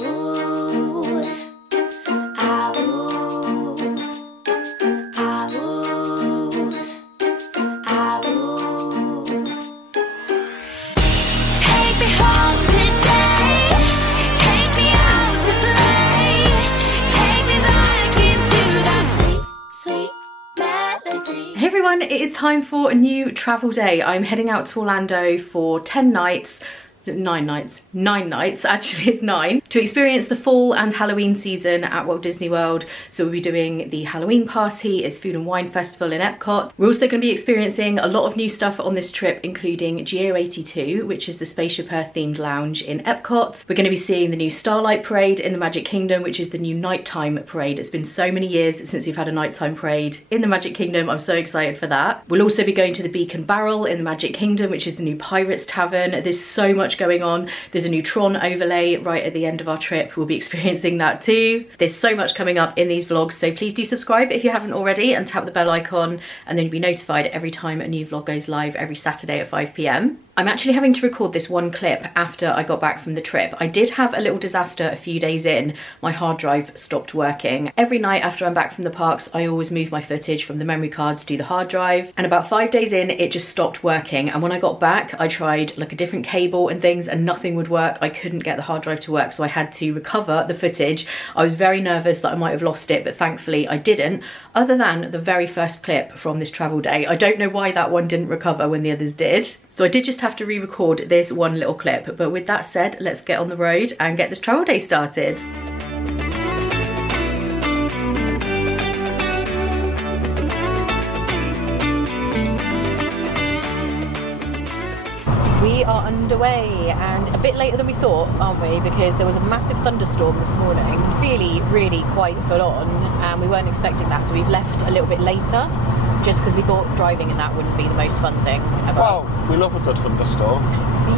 Hey everyone, it is time for a new travel day. I'm heading out to Orlando for 10 nights. Is it 9 nights? 9 nights, actually it's 9, to experience the fall and Halloween season at Walt Disney World. So we'll be doing the Halloween party, it's Food and Wine Festival in Epcot. We're also going to be experiencing a lot of new stuff on this trip, including Geo 82, which is the Spaceship Earth themed lounge in Epcot. We're going to be seeing the new Starlight Parade in the Magic Kingdom, which is the new nighttime parade. It's been so many years since we've had a nighttime parade in the Magic Kingdom. I'm so excited for that. We'll also be going to the Beacon Barrel in the Magic Kingdom, which is the new Pirates Tavern. There's so much going on. There's a new Tron overlay right at the end of our trip. We'll be experiencing that too. There's so much coming up in these vlogs, so please do subscribe if you haven't already and tap the bell icon, and then you'll be notified every time a new vlog goes live every Saturday at 5 PM. I'm actually having to record this one clip after I got back from the trip. I did have a little disaster a few days in. My hard drive stopped working. Every night after I'm back from the parks, I always move my footage from the memory cards to the hard drive. And about 5 days in, it just stopped working. And when I got back, I tried like a different cable and things and nothing would work. I couldn't get the hard drive to work, so I had to recover the footage. I was very nervous that I might have lost it, but thankfully I didn't. Other than the very first clip from this travel day. I don't know why that one didn't recover when the others did. So I did just have to re-record this one little clip. But with that said, let's get on the road and get this travel day started. We are underway, and a bit later than we thought, aren't we? Because there was a massive thunderstorm this morning, really quite full on, and we weren't expecting that, so we've left a little bit later, just because we thought driving in that wouldn't be the most fun thing. Well, we love a good thunderstorm.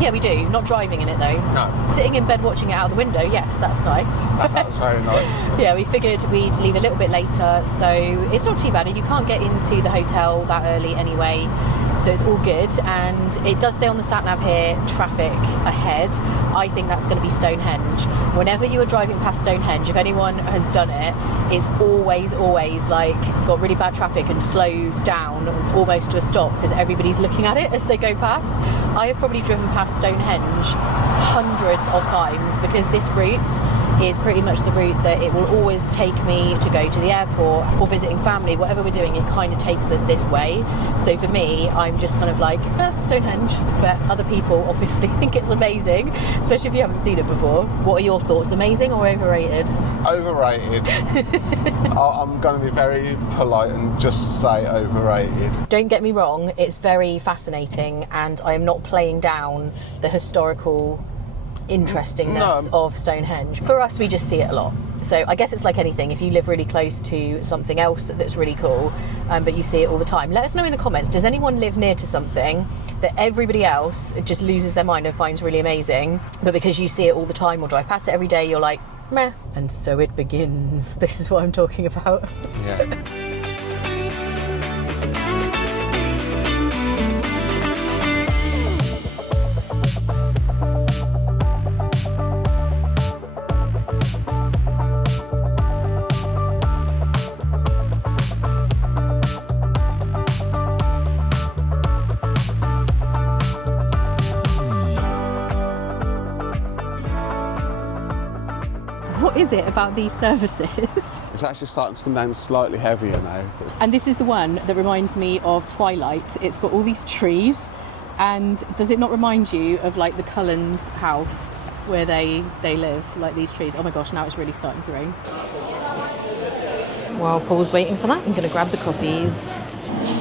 Yeah, we do. Not driving in it though. No. Sitting in bed watching it out the window, yes, that's nice. That's very nice. Yeah, we figured we'd leave a little bit later, so it's not too bad, and you can't get into the hotel that early anyway, so it's all good. And it does say on the sat nav here, traffic ahead. I think that's going to be Stonehenge. Whenever you are driving past Stonehenge, if anyone has done it, it's always like got really bad traffic and slows down almost to a stop because everybody's looking at it as they go past. I have probably driven past Stonehenge hundreds of times because this route is pretty much the route that it will always take me to go to the airport or visiting family. Whatever we're doing, it kind of takes us this way. So for me, I'm just kind of like, Stonehenge. But other people obviously think it's amazing, especially if you haven't seen it before. What are your thoughts? Amazing or overrated? Overrated. I'm going to be very polite and just say overrated. Don't get me wrong, it's very fascinating, and I am not playing down the historical interestingness of Stonehenge. For us, we just see it a lot. So I guess it's like anything. If you live really close to something else that's really cool, but you see it all the time, let us know in the comments. Does anyone live near to something that everybody else just loses their mind and finds really amazing, but because you see it all the time or drive past it every day, you're like, meh. And so it begins. This is what I'm talking about. Yeah. What is it about these services? It's actually starting to come down slightly heavier now. And this is the one that reminds me of Twilight. It's got all these trees, and does it not remind you of like the Cullens house where they live, like these trees? Oh my gosh, now it's really starting to rain. While Paul's waiting for that, I'm going to grab the coffees.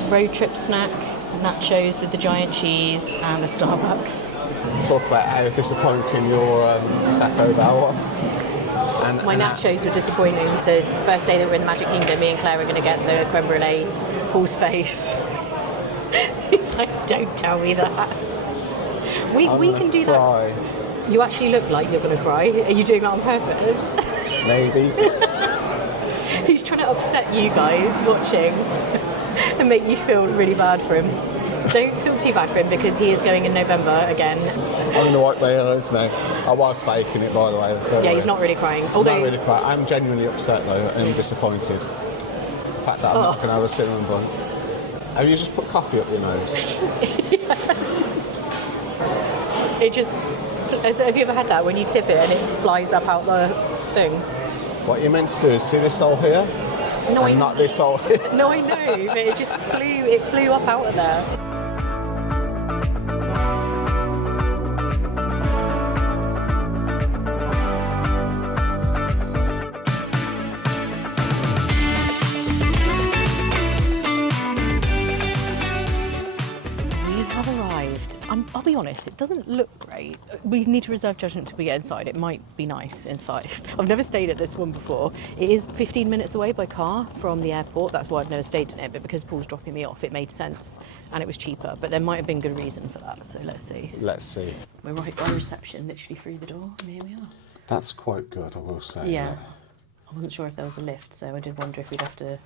Road trip snack, nachos with the giant cheese, and a Starbucks. Talk about how disappointing your Taco Bell was. And My nachos were disappointing. The first day that we're in the Magic Kingdom, me and Claire are going to get the creme brulee. Paul's face. He's like, don't tell me that. We can do cry. that. You actually look like you're going to cry. Are you doing that on purpose? Maybe. He's trying to upset you guys watching and make you feel really bad for him. Don't feel too bad for him because he is going in November again. I'm going to wipe my ears now. I was faking it, by the way. Don't worry. He's not really crying. I'm not really crying. I'm genuinely upset, though, and disappointed. The fact that I'm not going to have a cinnamon bun. Have you just put coffee up your nose? It just... Have you ever had that when you tip it and it flies up out the thing? What you're meant to do is see this hole here, and not this hole here. No, I know, but it just flew up out of there. I'll be honest, it doesn't look great. We need to reserve judgment till we get inside. It might be nice inside. I've never stayed at this one before. It is 15 minutes away by car from the airport. That's why I've never stayed in it, but because Paul's dropping me off, it made sense and it was cheaper. But there might have been good reason for that, so let's see. Let's see. We're right by reception, literally through the door, and here we are. That's quite good, I will say. Yeah. I wasn't sure if there was a lift, so I did wonder if we'd have to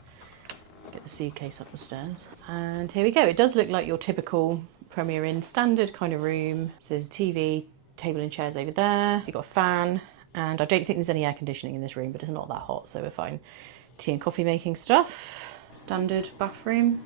get the suitcase up the stairs. And here we go. It does look like your typical Premier Inn standard kind of room. So there's a TV, table and chairs over there. You've got a fan, and I don't think there's any air conditioning in this room, but it's not that hot, so we're fine. Tea and coffee making stuff. Standard bathroom.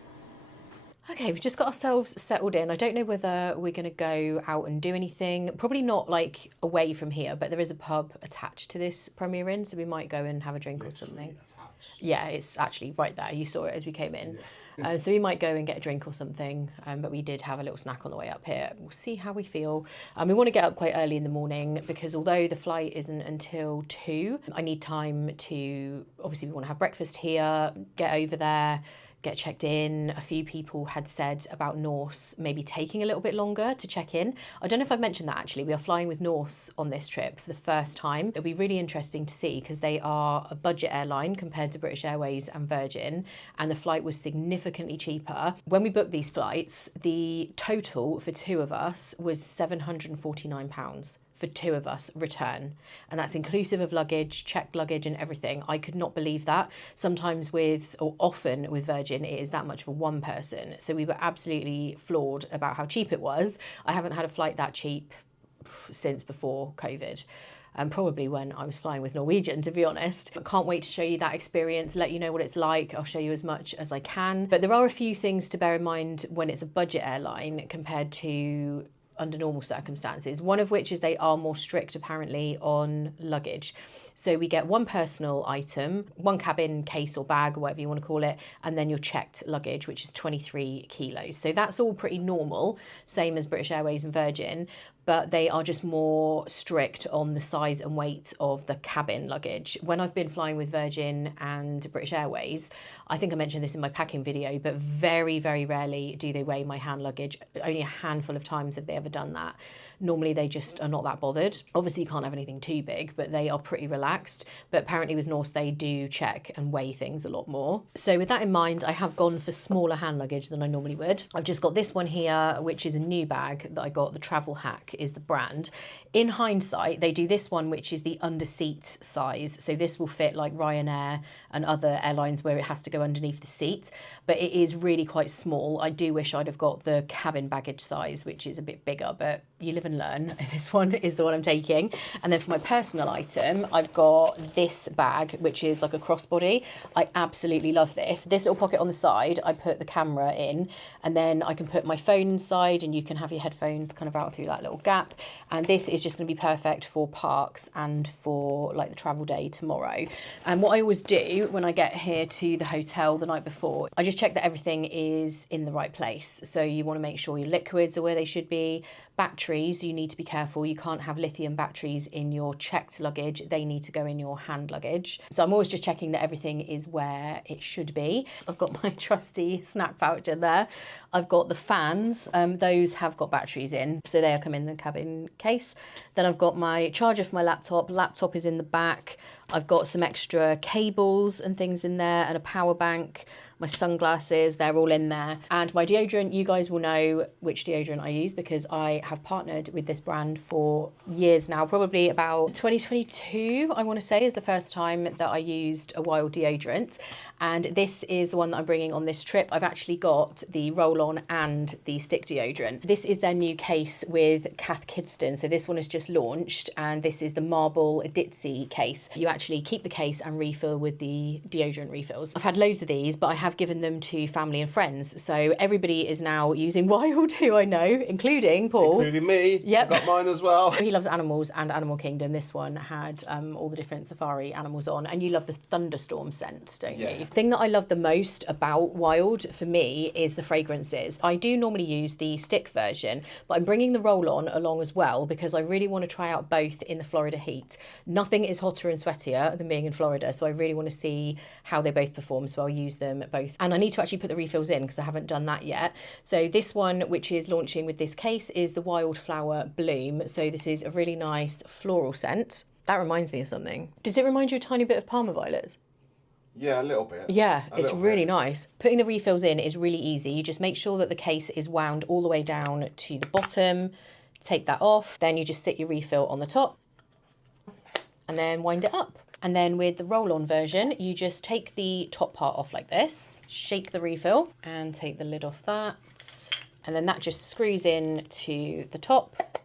Okay, we've just got ourselves settled in. I don't know whether we're going to go out and do anything. Probably not like away from here, but there is a pub attached to this Premier Inn, so we might go and have a drink or something. Attached. Yeah, it's actually right there. You saw it as we came in. Yeah. So we might go and get a drink or something, but we did have a little snack on the way up here. We'll see how we feel. We want to get up quite early in the morning because although the flight isn't until 2, I need time to, obviously we want to have breakfast here, get over there, get checked in. A few people had said about Norse maybe taking a little bit longer to check in. I don't know if I've mentioned that actually. We are flying with Norse on this trip for the first time. It'll be really interesting to see because they are a budget airline compared to British Airways and Virgin, and the flight was significantly cheaper. When we booked these flights, the total for two of us was £749 for two of us return, and that's inclusive of luggage, checked luggage and everything. I could not believe that. Sometimes with, or often with Virgin, it is that much for one person. So we were absolutely floored about how cheap it was. I haven't had a flight that cheap since before COVID. And probably when I was flying with Norwegian, to be honest. I can't wait to show you that experience, let you know what it's like. I'll show you as much as I can. But there are a few things to bear in mind when it's a budget airline compared to under normal circumstances, one of which is they are more strict apparently on luggage. So we get one personal item, one cabin case or bag or whatever you want to call it, and then your checked luggage, which is 23 kilos. So that's all pretty normal, same as British Airways and Virgin, but they are just more strict on the size and weight of the cabin luggage. When I've been flying with Virgin and British Airways, I think I mentioned this in my packing video, but very, very rarely do they weigh my hand luggage. Only a handful of times have they ever done that. Normally they just are not that bothered. Obviously you can't have anything too big, but they are pretty relaxed. But apparently with Norse, they do check and weigh things a lot more. So with that in mind, I have gone for smaller hand luggage than I normally would. I've just got this one here, which is a new bag that I got. The Travel Hack is the brand. In hindsight, they do this one, which is the under seat size. So this will fit like Ryanair and other airlines where it has to go underneath the seat, but it is really quite small. I do wish I'd have got the cabin baggage size, which is a bit bigger, but you live and learn. This one is the one I'm taking. And then for my personal item, I've got this bag, which is like a crossbody. I absolutely love this. This little pocket on the side, I put the camera in, and then I can put my phone inside and you can have your headphones kind of out through that little gap. And this is just going to be perfect for parks and for like the travel day tomorrow. And what I always do when I get here to the hotel the night before, I just check that everything is in the right place. So you want to make sure your liquids are where they should be. Batteries, you need to be careful. You can't have lithium batteries in your checked luggage. They need to go in your hand luggage. So I'm always just checking that everything is where it should be. I've got my trusty snack pouch in there. I've got the fans. Those have got batteries in, so they come in the cabin case. Then I've got my charger for my laptop. Laptop is in the back. I've got some extra cables and things in there and a power bank. My sunglasses, they're all in there. And my deodorant, you guys will know which deodorant I use because I have partnered with this brand for years now. Probably about 2022, I want to say, is the first time that I used a Wild deodorant. And this is the one that I'm bringing on this trip. I've actually got the roll roll-on and the stick deodorant. This is their new case with Cath Kidston. So this one has just launched, and this is the marble ditzy case. You actually keep the case and refill with the deodorant refills. I've had loads of these, but I have given them to family and friends. So everybody is now using WALT, who I know, including Paul. Including me. Yep. I got mine as well. He loves animals and Animal Kingdom. This one had all the different safari animals on, and you love the thunderstorm scent, don't you? The thing that I love the most about Wild for me is the fragrances. I do normally use the stick version, but I'm bringing the roll-on along as well because I really want to try out both in the Florida heat. Nothing is hotter and sweatier than being in Florida, so I really want to see how they both perform, so I'll use them both. And I need to actually put the refills in because I haven't done that yet. So this one, which is launching with this case, is the Wildflower Bloom. So this is a really nice floral scent. That reminds me of something. Does it remind you a tiny bit of Parma Violets? Yeah, a little bit. Yeah, it's really nice. Putting the refills in is really easy. You just make sure that the case is wound all the way down to the bottom. Take that off. Then you just sit your refill on the top and then wind it up. And then with the roll-on version, you just take the top part off like this, shake the refill and take the lid off that. And then that just screws in to the top,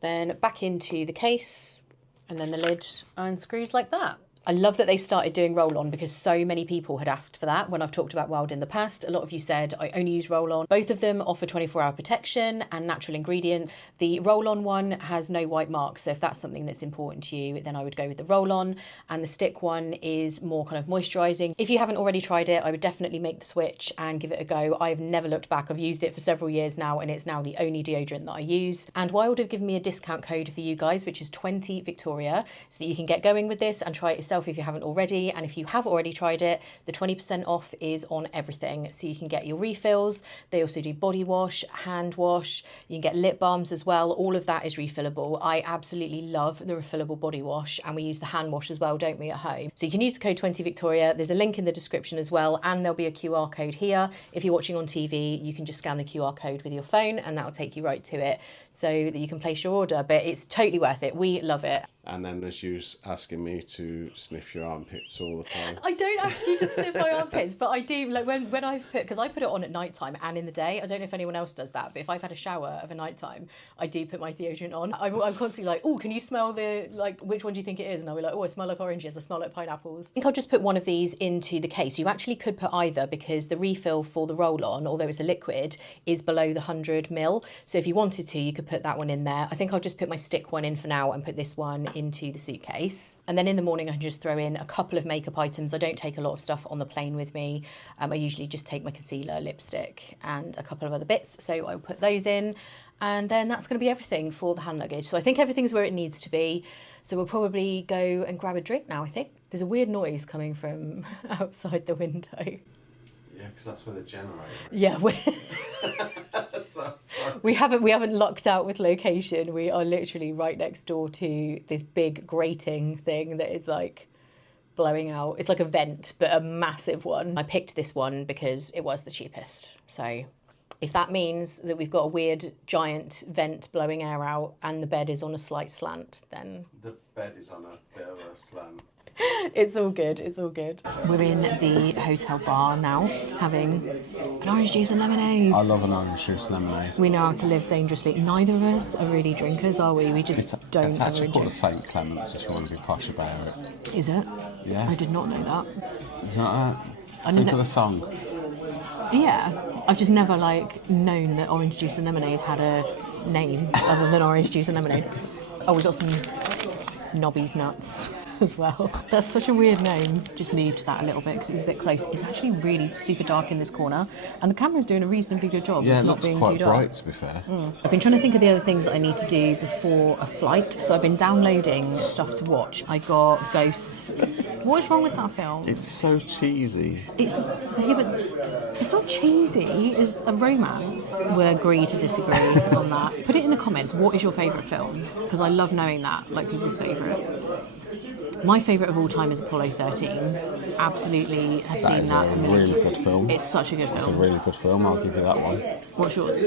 then back into the case, and then the lid unscrews like that. I love that they started doing roll-on because so many people had asked for that when I've talked about Wild in the past. A lot of you said I only use roll-on. Both of them offer 24-hour protection and natural ingredients. The roll-on one has no white marks, so if that's something that's important to you, then I would go with the roll-on. And the stick one is more kind of moisturising. If you haven't already tried it, I would definitely make the switch and give it a go. I've never looked back. I've used it for several years now, and it's now the only deodorant that I use. And Wild have given me a discount code for you guys, which is 20 Victoria, so that you can get going with this and try it yourself if you haven't already. And if you have already tried it, the 20% off is on everything, so you can get your refills. They also do body wash, hand wash, you can get lip balms as well. All of that is refillable. I absolutely love the refillable body wash, and we use the hand wash as well, don't we, at home? So you can use the code 20 Victoria. There's a link in the description as well, and there'll be a QR code here. If you're watching on TV, you can just scan the QR code with your phone and that'll take you right to it so that you can place your order. But it's totally worth it. We love it. And then there's you asking me to sniff your armpits all the time. I don't ask you to sniff my armpits, but I do. Like when I've put, because I put it on at night time and in the day. I don't know if anyone else does that, but if I've had a shower of a night time, I do put my deodorant on. I'm constantly like, oh, can you smell the, like, which one do you think it is? And I'll be like, oh, I smell like oranges, I smell like pineapples. I think I'll just put one of these into the case. You actually could put either, because the refill for the roll-on, although it's a liquid, is below the 100 ml. So if you wanted to, you could put that one in there. I think I'll just put my stick one in for now and put this one into the suitcase. And then in the morning, I can just throw in a couple of makeup items. I don't take a lot of stuff on the plane with me. I usually just take my concealer, lipstick, and a couple of other bits. So I'll put those in. And then that's going to be everything for the hand luggage. So I think everything's where it needs to be. So we'll probably go and grab a drink now, I think. There's a weird noise coming from outside the window. Yeah, because that's where the generator is. Yeah, So sorry. we haven't lucked out with location. We are literally right next door to this big grating thing that is like blowing out. It's like a vent, but a massive one. I picked this one because it was the cheapest. So if that means that we've got a weird giant vent blowing air out and the bed is on a slight slant, then The bed is on a bit of a slant. it's all good, it's all good. We're in the hotel bar now, having an orange juice and lemonade. I love an orange juice lemonade. We know how to live dangerously. Neither of us are really drinkers, are we? We just don't. It's actually ever called a drink. St Clements if you want to be posh about it. Is it? Yeah. I did not know that. Is that right? I Think know- of the song. Yeah, I've just never known that orange juice and lemonade had a name other than orange juice and lemonade. Oh, we got some Nobby's nuts as well. That's such a weird name. Just moved that a little bit because it was a bit close. It's actually really super dark in this corner, and the camera's doing a reasonably good job Yeah, it of not looks being quite too dark. bright to be fair. I've been trying to think of the other things that I need to do before a flight, so I've been downloading stuff to watch. I got Ghost. What is wrong with that film? It's so cheesy. It's not cheesy, it's a romance. We'll agree to disagree on that. Put it in the comments, what is your favourite film? Because I love knowing that, like people's favourite. My favourite of all time is Apollo 13. Absolutely have That seen is that a a million. really good film. It's such a good It's a film. really good film, I'll give you that one. What's yours?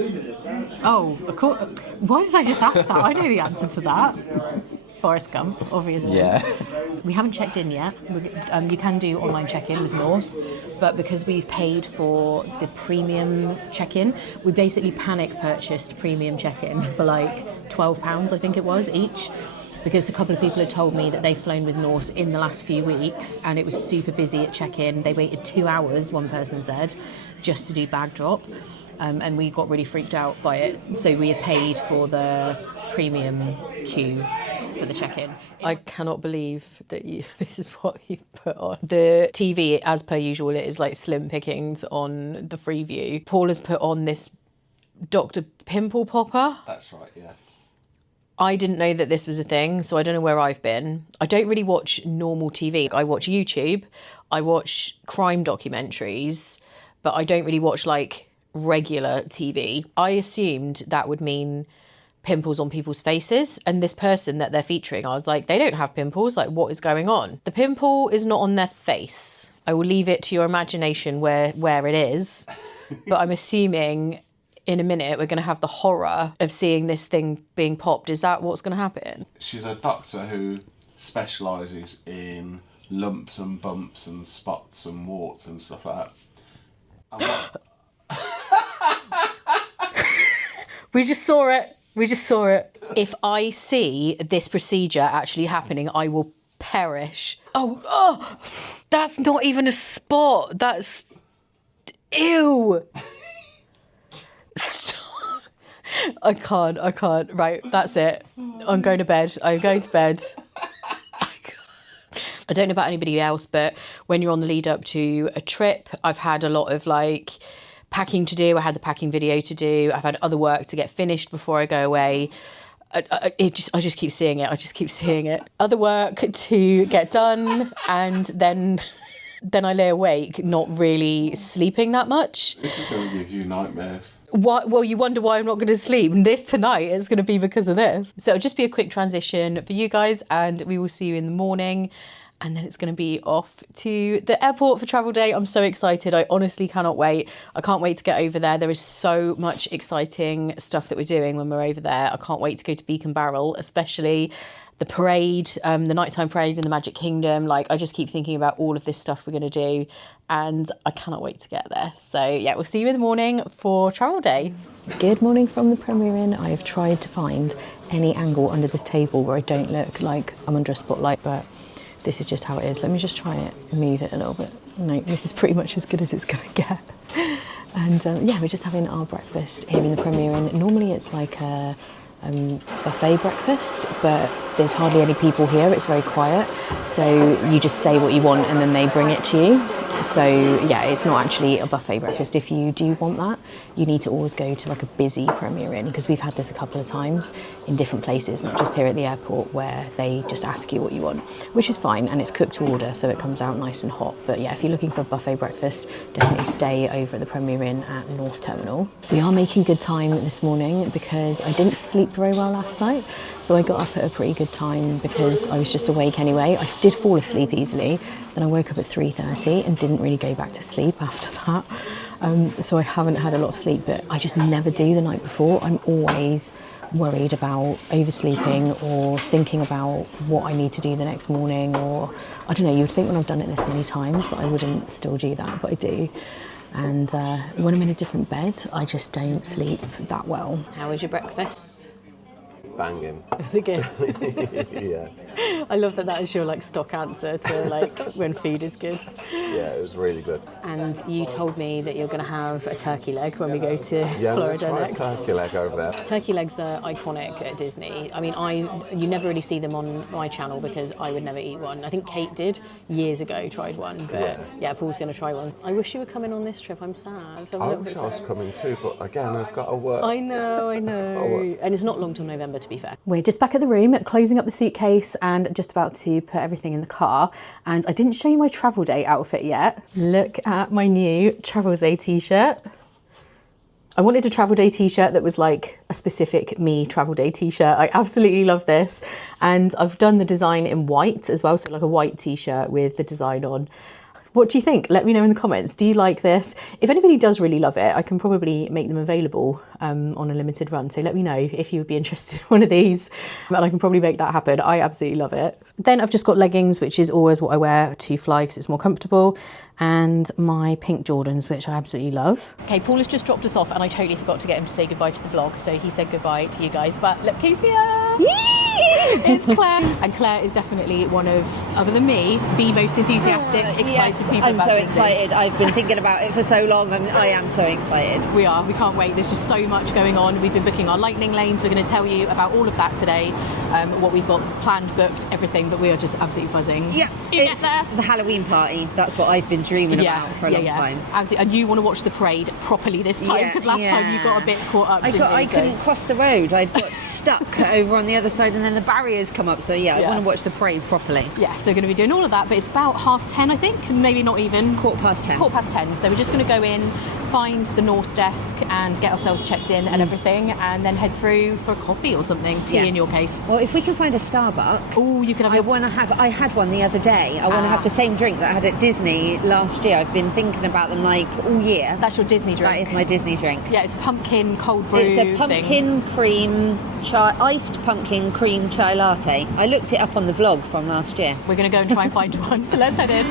Oh, of course. Why did I just ask that? I know the answer to that. Forrest Gump, obviously. Yeah. We haven't checked in yet. You can do online check-in with Norse, but because we've paid for the premium check-in, we basically panic purchased premium check-in for like £12, I think it was, each. Because a couple of people had told me that they've flown with Norse in the last few weeks and it was super busy at check-in. They waited 2 hours, one person said, just to do bag drop. And we got really freaked out by it. So we have paid for the premium queue for the check-in. I cannot believe that this is what you put on. The TV, as per usual, it is like slim pickings on the free view. Paul has put on this Dr. Pimple Popper. That's right, yeah. I didn't know that this was a thing, so I don't know where I've been. I don't really watch normal TV. I watch YouTube, I watch crime documentaries, but I don't really watch like regular TV. I assumed that would mean pimples on people's faces, and this person that they're featuring, I was like, they don't have pimples, like what is going on? The pimple is not on their face. I will leave it to your imagination where it is, but I'm assuming in a minute we're going to have the horror of seeing this thing being popped. Is that what's going to happen? She's a doctor who specialises in lumps and bumps and spots and warts and stuff like that. We just saw it. If I see this procedure actually happening, I will perish. Oh, that's not even a spot. That's... Ew. Stop. I can't. Right, that's it. I'm going to bed. I don't know about anybody else, but when you're on the lead up to a trip, I've had a lot of like packing to do. I had the packing video to do. I've had other work to get finished before I go away. I just keep seeing it. Other work to get done, and then I lay awake, not really sleeping that much. This is going to give you nightmares. What? Well, you wonder why I'm not going to sleep. This tonight is going to be because of this. So it'll just be a quick transition for you guys, and we will see you in the morning. And then it's going to be off to the airport for travel day. I'm so excited. I honestly cannot wait. I can't wait to get over there. There is so much exciting stuff that we're doing when we're over there. I can't wait to go to Beacon Barrel, especially the parade, the nighttime parade in the Magic Kingdom. Like, I just keep thinking about all of this stuff we're going to do, and I cannot wait to get there. So yeah, we'll see you in the morning for travel day. Good morning from the Premier Inn. I have tried to find any angle under this table where I don't look like I'm under a spotlight, but this is just how it is. Let me just try it and move it a little bit. No, this is pretty much as good as it's gonna get. And yeah, we're just having our breakfast here in the Premier Inn. Normally it's like a buffet breakfast, but there's hardly any people here. It's very quiet. So you just say what you want and then they bring it to you. So yeah, it's not actually a buffet breakfast. If you do want that, you need to always go to like a busy Premier Inn, because we've had this a couple of times in different places, not just here at the airport, where they just ask you what you want, which is fine, and it's cooked to order, so it comes out nice and hot. But yeah, if you're looking for a buffet breakfast, definitely stay over at the Premier Inn at North Terminal. We are making good time this morning because I didn't sleep very well last night. So I got up at a pretty good time because I was just awake anyway. I did fall asleep easily. Then I woke up at 3:30 and didn't really go back to sleep after that. So I haven't had a lot of sleep, but I just never do the night before. I'm always worried about oversleeping or thinking about what I need to do the next morning, or I don't know, you'd think when I've done it this many times that I wouldn't still do that, but I do. And when I'm in a different bed, I just don't sleep that well. How was your breakfast? Banging. Is it good? Yeah. I love that is your like stock answer to like when food is good. Yeah, it was really good. And you told me that you're going to have a turkey leg when we go to Florida next. Yeah, turkey leg over there. Turkey legs are iconic at Disney. I mean, you never really see them on my channel because I would never eat one. I think Kate did years ago, tried one, but yeah, Paul's going to try one. I wish you were coming on this trip. I'm sad. I wish I was coming too, but again, I've got to work. I know. And it's not long till November, to be fair. We're just back at the room, closing up the suitcase and just about to put everything in the car. And I didn't show you my travel day outfit yet. Look at my new travel day t-shirt. I wanted a travel day t-shirt that was like a specific me travel day t-shirt. I absolutely love this. And I've done the design in white as well. So like a white t-shirt with the design on. What do you think? Let me know in the comments. Do you like this? If anybody does really love it, I can probably make them available on a limited run. So let me know if you would be interested in one of these, and I can probably make that happen. I absolutely love it. Then I've just got leggings, which is always what I wear to fly because it's more comfortable, and my pink Jordans, which I absolutely love. Okay, Paul has just dropped us off and I totally forgot to get him to say goodbye to the vlog. So he said goodbye to you guys, but look, he's here. It's Claire. And Claire is definitely one of, other than me, the most enthusiastic, excited people I'm about so Disney. excited. I've been thinking about it for so long and I am so excited. We can't wait. There's just so much going on. We've been booking our lightning lanes. We're going to tell you about all of that today, what we've got planned, booked, everything, but we are just absolutely buzzing. Yeah, it's the Halloween party. That's what I've been dreaming about for a long time. Absolutely. And you want to watch the parade properly this time, because last time you got a bit caught up. I couldn't cross the road. I got stuck over on the other side and then the barriers come up. So I want to watch the parade properly. Yeah, so we're going to be doing all of that, but it's about 10:30, I think, maybe not even. It's 10:15. 10:15. So we're just going to go in, find the Norse desk and get ourselves checked in and everything, and then head through for coffee or something. Tea in your case. Well, if we can find a Starbucks. Oh, you can have. I had one the other day. I want to have the same drink that I had at Disney last year. I've been thinking about them like all year. That's your Disney drink. That is my Disney drink. Yeah, it's a pumpkin cold brew. It's a pumpkin cream chai, iced pumpkin cream chai latte. I looked it up on the vlog from last year. We're going to go and try and find one. So let's head in.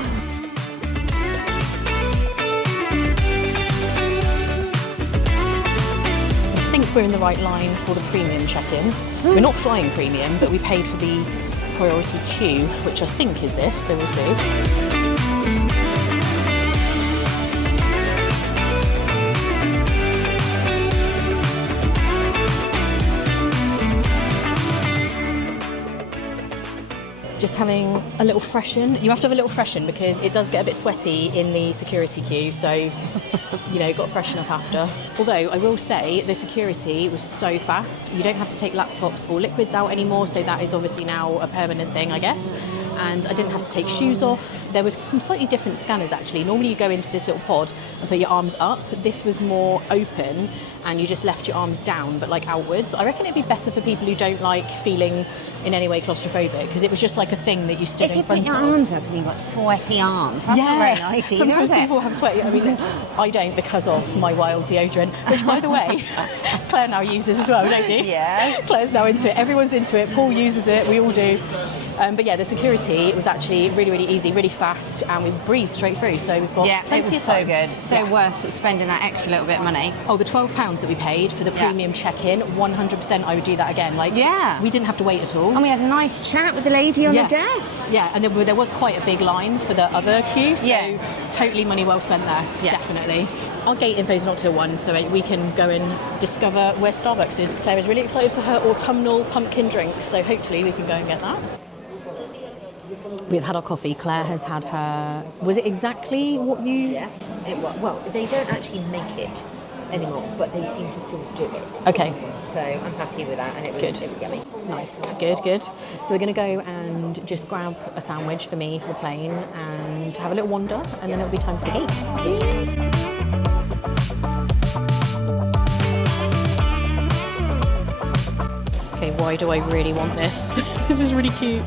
I think we're in the right line for the premium check-in. We're not flying premium, but we paid for the priority queue, which I think is this, so we'll see. Just having a little freshen. You have to have a little freshen because it does get a bit sweaty in the security queue, so got to freshen up after. Although I will say the security was so fast. You don't have to take laptops or liquids out anymore, so that is obviously now a permanent thing, I guess. And I didn't have to take shoes off. There was some slightly different scanners actually. Normally you go into this little pod and put your arms up. This was more open and you just left your arms down but like outwards. I reckon it'd be better for people who don't like feeling in any way claustrophobic, because it was just like a thing that you stood in front of. If you put your arms up and you've got sweaty arms, that's not very nice either, Sometimes is it? people have sweaty, I mean, I don't because of my wild deodorant, which by the way, Claire now uses as well, don't you? Yeah. Claire's now into it, everyone's into it, Paul uses it, we all do. But yeah, the security was actually really, really easy, really fast, and we breezed straight through, so we've got plenty it was of time. so good. So worth spending that extra little bit of money. Oh, the £12 that we paid for the premium check-in, 100% I would do that again. We didn't have to wait at all. And we had a nice chat with the lady on the desk. Yeah, and there was quite a big line for the other queue, so totally money well spent there, definitely. Our gate info is not till 1, so we can go and discover where Starbucks is. Claire is really excited for her autumnal pumpkin drink, so hopefully we can go and get that. We've had our coffee. Claire has had her... Was it exactly what you... Yes, it was. Well, they don't actually make it anymore, but they seem to still do it. Okay. So I'm happy with that, and it was yummy. Nice, good. So we're going to go and just grab a sandwich for me for the plane and have a little wander, and then it'll be time for the gate. Okay, why do I really want this? This is really cute.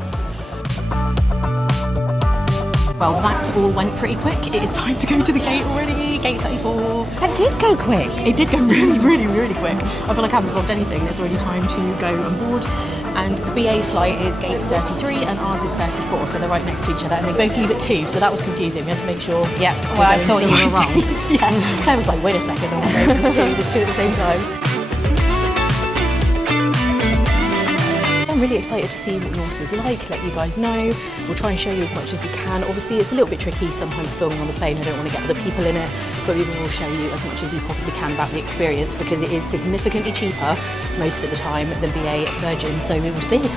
Well, that all went pretty quick. It is time to go to the gate already. Gate 34. That did go quick. It did go really, really, really quick. I feel like I haven't vlogged anything. It's already time to go on board. And the BA flight is gate 33 and ours is 34, so they're right next to each other. And they both leave at 2, so that was confusing. We had to make sure. Yeah, well, I thought you were wrong. Yeah, Claire was like, wait a second, oh no, there's two at the same time. I'm really excited to see what Norse is like, let you guys know. We'll try and show you as much as we can. Obviously, it's a little bit tricky sometimes filming on the plane. I don't want to get other people in it, but we will show you as much as we possibly can about the experience because it is significantly cheaper most of the time than BA Virgin, so we will see. We've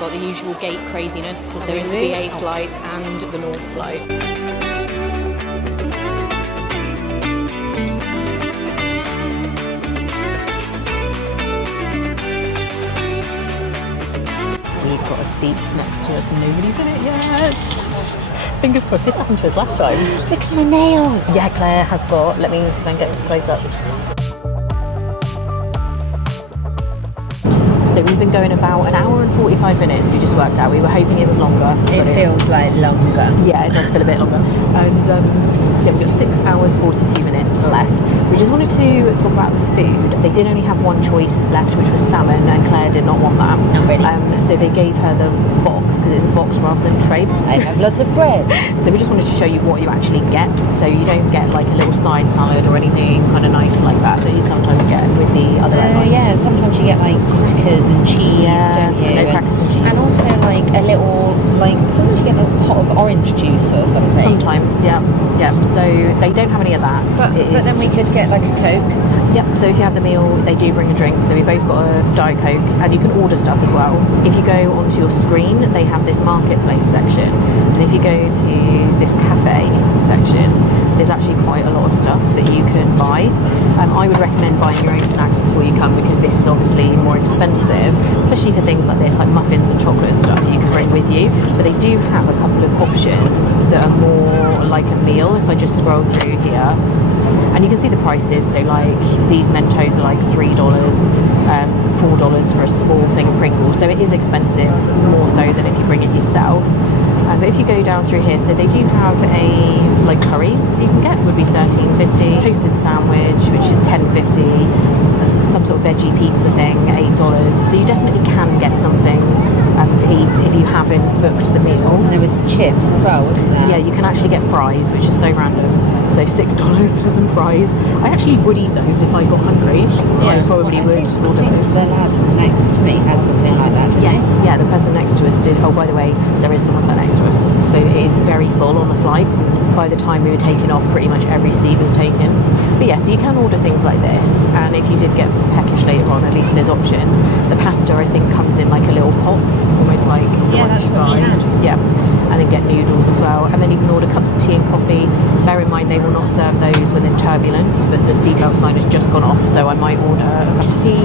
got the usual gate craziness because there is the BA flight and the Norse flight. We've got a seat next to us and nobody's in it yet. Fingers crossed. This happened to us last time. Look at my nails. Yeah, Claire has got. Let me see if I can get close up. we've been going about an hour and 45 minutes. We just worked out. We were hoping it was longer. It feels like longer. Yeah, it does feel a bit longer. And so we've got 6 hours 42 minutes left. We just wanted to talk about the food. They did only have one choice left, which was salmon, and Claire did not want that. Not really. So they gave her the box, because it's a box rather than tray. I have lots of bread. So we just wanted to show you what you actually get. So you don't get like a little side salad or anything kind of nice like that you sometimes get with the other airlines. Yeah, sometimes you get like crackers and cheese, don't you? No crackers and cheese. And also like a little, like sometimes you get a little pot of orange juice or something. Sometimes, yeah. So they don't have any of that. But then we could get like a Coke. Yep, so if you have the meal, they do bring a drink. So we both got a Diet Coke, and you can order stuff as well. If you go onto your screen, they have this marketplace section. And if you go to this cafe section, there's actually quite a lot of stuff that you can buy. I would recommend buying your own snacks before you come, because this is obviously more expensive, especially for things like this, like muffins and chocolate and stuff you can bring with you. But they do have a couple of options that are more like a meal. If I just scroll through here, and you can see the prices. So like these Mentos are like $3, $4 for a small thing of Pringles. So it is expensive, more so than if you bring it yourself. But if you go down through here, so they do have a like curry you can get, would be $13.50. Toasted sandwich, which is $10.50. Some sort of veggie pizza thing, $8. So you definitely can get something to eat if you haven't booked the meal. And there was chips as well, wasn't there? Yeah, you can actually get fries, which is so random. So $6 for some fries. I actually would eat those if I got hungry. I probably would order I think those. the lad next to me had something like that, didn't Yes, yeah, the person next to us did. Oh, by the way, there is someone sat next to us. So it is very full on the flight. By the time we were taking off, pretty much every seat was taken. But yeah, so you can order things like this. And if you did get peckish later on, at least there's options. The pasta, I think, comes in like a little pot, almost like the one that's you what we buy. had. Yeah, and then get noodles as well. And then you can order cups of tea and coffee. Bear in mind, they will not serve those when there's turbulence, but the seatbelt sign has just gone off, so I might order a cup of tea.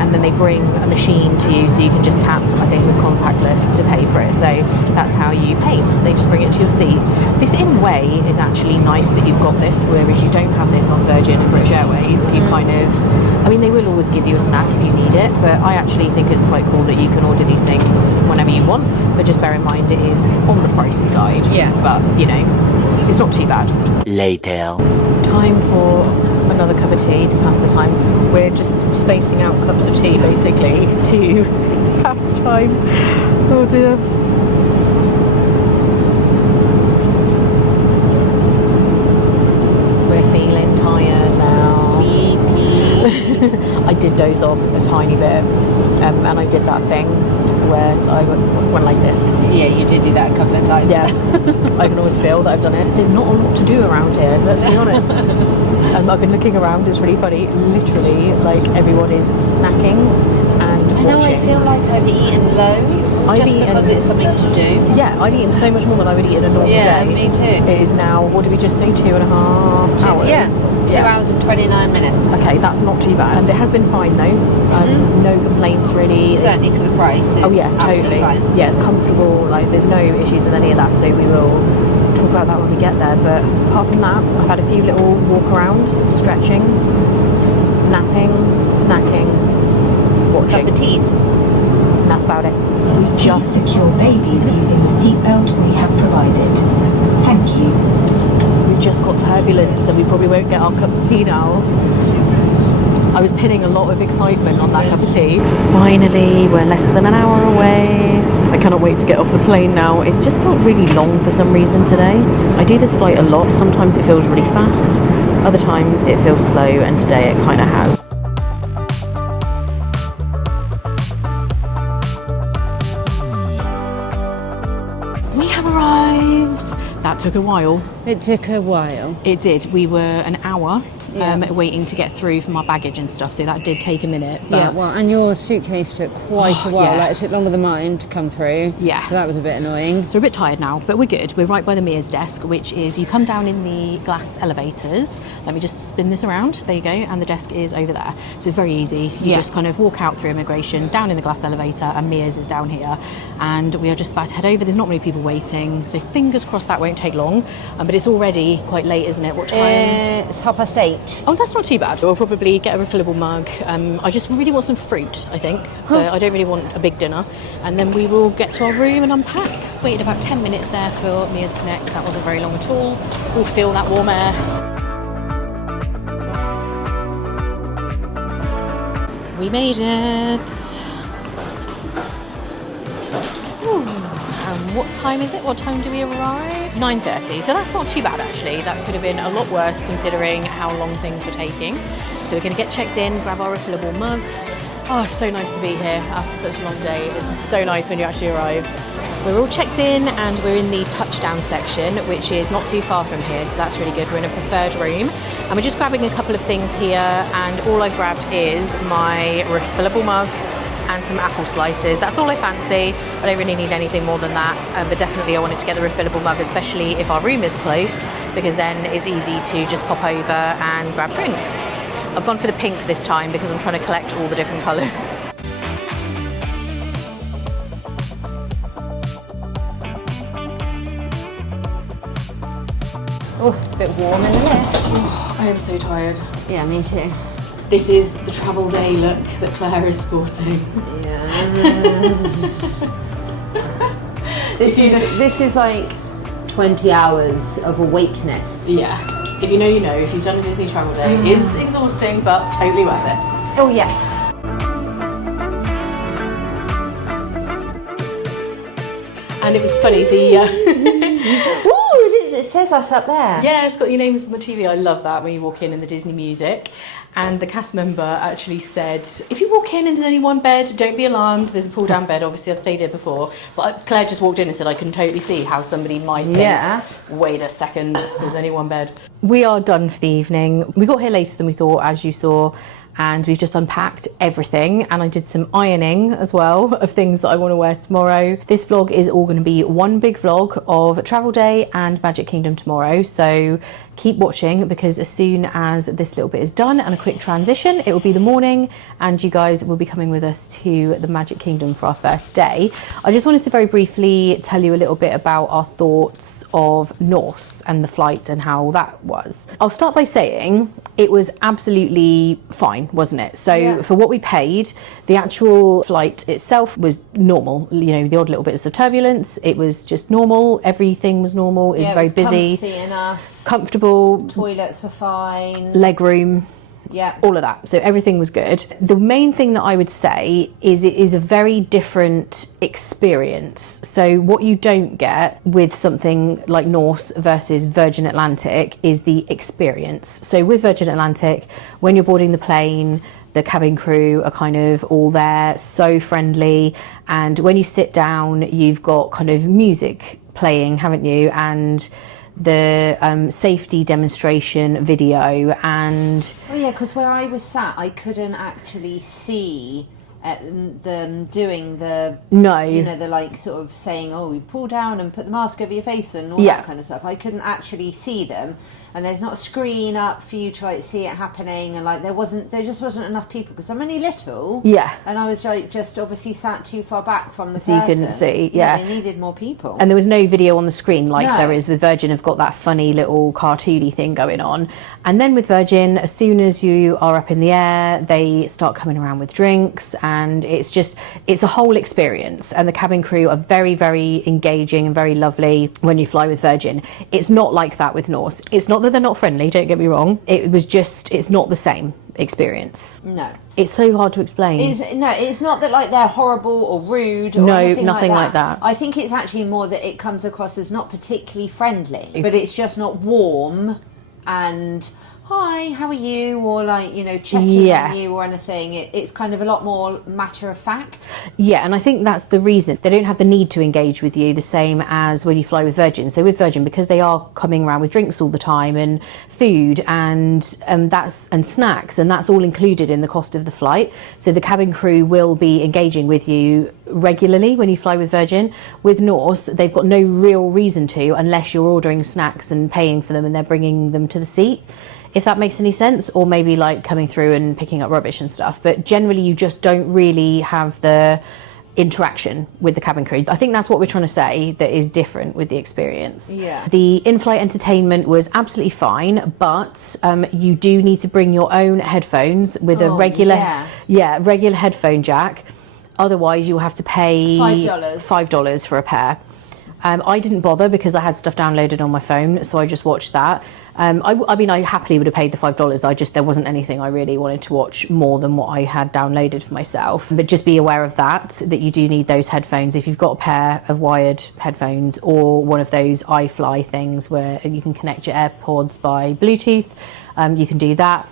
And then they bring a machine to you, so you can just tap, I think, with contactless to pay for it. So that's how you pay. They just bring it to your seat. This, in a way, is actually nice that you've got this, whereas you don't have this on Virgin and British Airways. You kind of, I mean, they will always give you a snack if you need it, but I actually think it's quite cool that you can order these things whenever you want. But just bear in mind, it is on the pricey side. Yeah. But, you know, it's not too bad. Later. Time for another cup of tea to pass the time. We're just spacing out cups of tea basically to pass time. Oh dear. We're feeling tired now. Sleepy. I did doze off a tiny bit, and I did that thing where I went like this. Yeah, you did do that a couple of times. Yeah, I can always feel that I've done it. There's not a lot to do around here, let's be honest. I've been looking around, it's really funny. Literally, like, everyone is snacking and watching. I know, I feel like I've eaten loads because it's something to do. Yeah, I've eaten so much more than I would eat in a normal day. Yeah, me too. It is now, what did we just say, 2.5 hours? Yeah, 2 hours and 29 minutes. Okay, that's not too bad. It has been fine though. No complaints really. Certainly for the price. It's oh yeah, totally. Fine. Yeah, it's comfortable. Like, there's no issues with any of that. So we will talk about that when we get there. But apart from that, I've had a few little walk around, stretching, napping, snacking, watching. Cup of teas. And that's about it. We've just secure babies using the seatbelt we have provided. Thank you. We've just got turbulence, so we probably won't get our cups of tea now. I was pinning a lot of excitement on that cup of tea. Finally, we're less than an hour away. I cannot wait to get off the plane now. It's just felt really long for some reason today. I do this flight a lot. Sometimes it feels really fast, other times it feels slow, and today it kind of has. We have arrived. That took a while. It took a while. It did. We were an hour waiting to get through from our baggage and stuff, so that did take a minute. But Yeah, well, and your suitcase took quite a while. yeah. Like, it took longer than mine to come through. Yeah. So that was a bit annoying. So we're a bit tired now, but we're good. We're right by the Mia's desk, which is, you come down in the glass elevators. Let me just spin this around. There you go. And the desk is over there. So it's very easy. You just kind of walk out through immigration, down in the glass elevator, and Mia's is down here. And we are just about to head over. There's not many people waiting, so fingers crossed that won't take long. But it's already quite late, isn't it? What time? It's 8:30. right. Oh, that's not too bad. We'll probably get a refillable mug. I just really want some fruit, I think. I don't really want a big dinner. And then we will get to our room and unpack. Waited about 10 minutes there for Mia's Connect. That wasn't very long at all. We'll feel that warm air. We made it. And what time is it? What time do we arrive? 9:30. So that's not too bad actually. That could have been a lot worse considering how long things were taking. So we're going to get checked in, grab our refillable mugs. Oh, so nice to be here after such a long day. It's so nice when you actually arrive. We're all checked in and we're in the touchdown section, which is not too far from here, so that's really good. We're in a preferred room and we're just grabbing a couple of things here, and all I've grabbed is my refillable mug and some apple slices. That's all I fancy. I don't really need anything more than that, but definitely I wanted to get the refillable mug, especially if our room is close, because then it's easy to just pop over and grab drinks. I've gone for the pink this time because I'm trying to collect all the different colours. Oh, it's a bit warm in the lift. Oh, I am so tired. Yeah, me too. This is the travel day look that Claire is sporting. Yes. This is like 20 hours of awakeness. Yeah. If you know, you know. If you've done a Disney travel day, it's exhausting, but totally worth it. Oh yes. And it was funny, Ooh, it says us up there. yeah, it's got your names on the TV. I love that when you walk in the Disney music. And the cast member actually said, if you walk in and there's only one bed, don't be alarmed. There's a pull-down bed. Obviously, I've stayed here before. But Claire just walked in and said, I can totally see how somebody might think, wait a second, there's only one bed. We are done for the evening. We got here later than we thought, as you saw. And we've just unpacked everything, and I did some ironing as well of things that I want to wear tomorrow. This vlog is all going to be one big vlog of travel day and Magic Kingdom tomorrow, so keep watching, because as soon as this little bit is done and a quick transition, it will be the morning and you guys will be coming with us to the Magic Kingdom for our first day. I just wanted to very briefly tell you a little bit about our thoughts of Norse and the flight and how that was. I'll start by saying it was absolutely fine, wasn't it? So for what we paid, the actual flight itself was normal. You know, the odd little bits of turbulence, it was just normal. Everything was normal. It was very busy. Comfy enough. Comfortable. Toilets were fine. Leg room. Yeah. All of that. So everything was good. The main thing that I would say is it is a very different experience. So what you don't get with something like Norse versus Virgin Atlantic is the experience. So with Virgin Atlantic, when you're boarding the plane, the cabin crew are kind of all there, so friendly. And when you sit down, you've got kind of music playing, haven't you? And the safety demonstration video. And oh yeah, because where I was sat, I couldn't actually see them doing the the like sort of saying, oh, you pull down and put the mask over your face and all that kind of stuff. I couldn't actually see them, and there's not a screen up for you to like see it happening, and like there just wasn't enough people because I'm only little, and I was like just obviously sat too far back from the so person. You couldn't see. They needed more people, and there was no video on the screen like there is with Virgin. Have got that funny little cartoony thing going on. And then with Virgin, as soon as you are up in the air, they start coming around with drinks, and it's a whole experience. And the cabin crew are very, very engaging and very lovely when you fly with Virgin. It's not like that with Norse. It's not that they're not friendly, don't get me wrong. It's not the same experience. No. It's so hard to explain. It's not that like they're horrible or rude or anything nothing like that. like that. I think it's actually more that it comes across as not particularly friendly, but it's just not warm and hi, how are you, or like, you know, checking on you or anything. It's kind of a lot more matter of fact. Yeah, and I think that's the reason. They don't have the need to engage with you the same as when you fly with Virgin. So with Virgin, because they are coming around with drinks all the time and food and snacks, and that's all included in the cost of the flight. So the cabin crew will be engaging with you regularly when you fly with Virgin. With Norse, they've got no real reason to, unless you're ordering snacks and paying for them and they're bringing them to the seat, if that makes any sense, or maybe like coming through and picking up rubbish and stuff. But generally you just don't really have the interaction with the cabin crew. I think that's what we're trying to say that is different with the experience. Yeah. The in-flight entertainment was absolutely fine, but you do need to bring your own headphones with a regular regular headphone jack. Otherwise you'll have to pay $5 for a pair. I didn't bother because I had stuff downloaded on my phone, so I just watched that. I mean, I happily would have paid the $5. There wasn't anything I really wanted to watch more than what I had downloaded for myself. But just be aware of that you do need those headphones. If you've got a pair of wired headphones or one of those iFly things where you can connect your AirPods by Bluetooth, you can do that.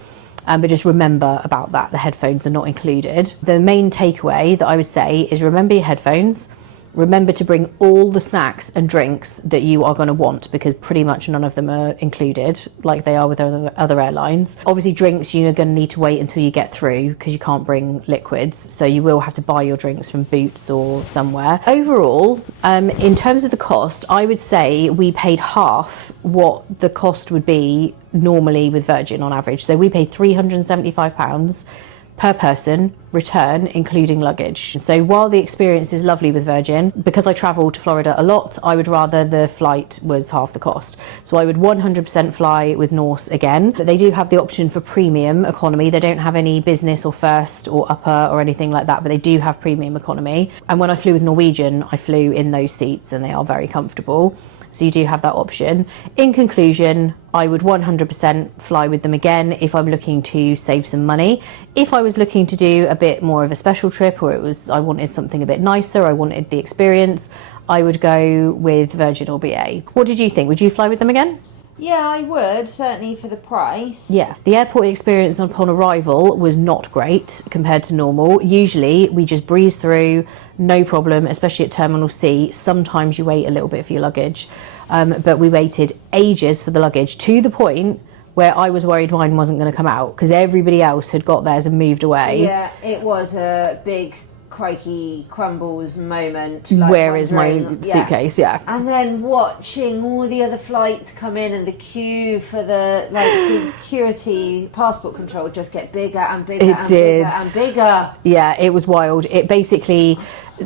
But just remember about that, the headphones are not included. The main takeaway that I would say is remember your headphones. Remember to bring all the snacks and drinks that you are going to want, because pretty much none of them are included like they are with other airlines. Obviously drinks, you're going to need to wait until you get through because you can't bring liquids, so you will have to buy your drinks from Boots or somewhere. Overall, in terms of the cost, I would say we paid half what the cost would be normally with Virgin on average. So we paid £375 per person, return, including luggage. So while the experience is lovely with Virgin, because I travel to Florida a lot, I would rather the flight was half the cost. So I would 100% fly with Norse again. But they do have the option for premium economy. They don't have any business or first or upper or anything like that, but they do have premium economy. And when I flew with Norwegian, I flew in those seats and they are very comfortable. So you do have that option. In conclusion, I would 100% fly with them again if I'm looking to save some money. If I was looking to do a bit more of a special trip, or I wanted something a bit nicer, I wanted the experience, I would go with Virgin or BA. What did you think? Would you fly with them again? Yeah, I would, certainly for the price. Yeah, the airport experience upon arrival was not great compared to normal. Usually we just breeze through, no problem, especially at Terminal C. Sometimes you wait a little bit for your luggage, but we waited ages for the luggage, to the point where I was worried mine wasn't going to come out because everybody else had got theirs and moved away. Yeah, it was a big crikey crumbles moment. Where is my suitcase? Yeah. And then watching all the other flights come in and the queue for the security passport control just get bigger and bigger bigger and bigger. Yeah, it was wild. It basically,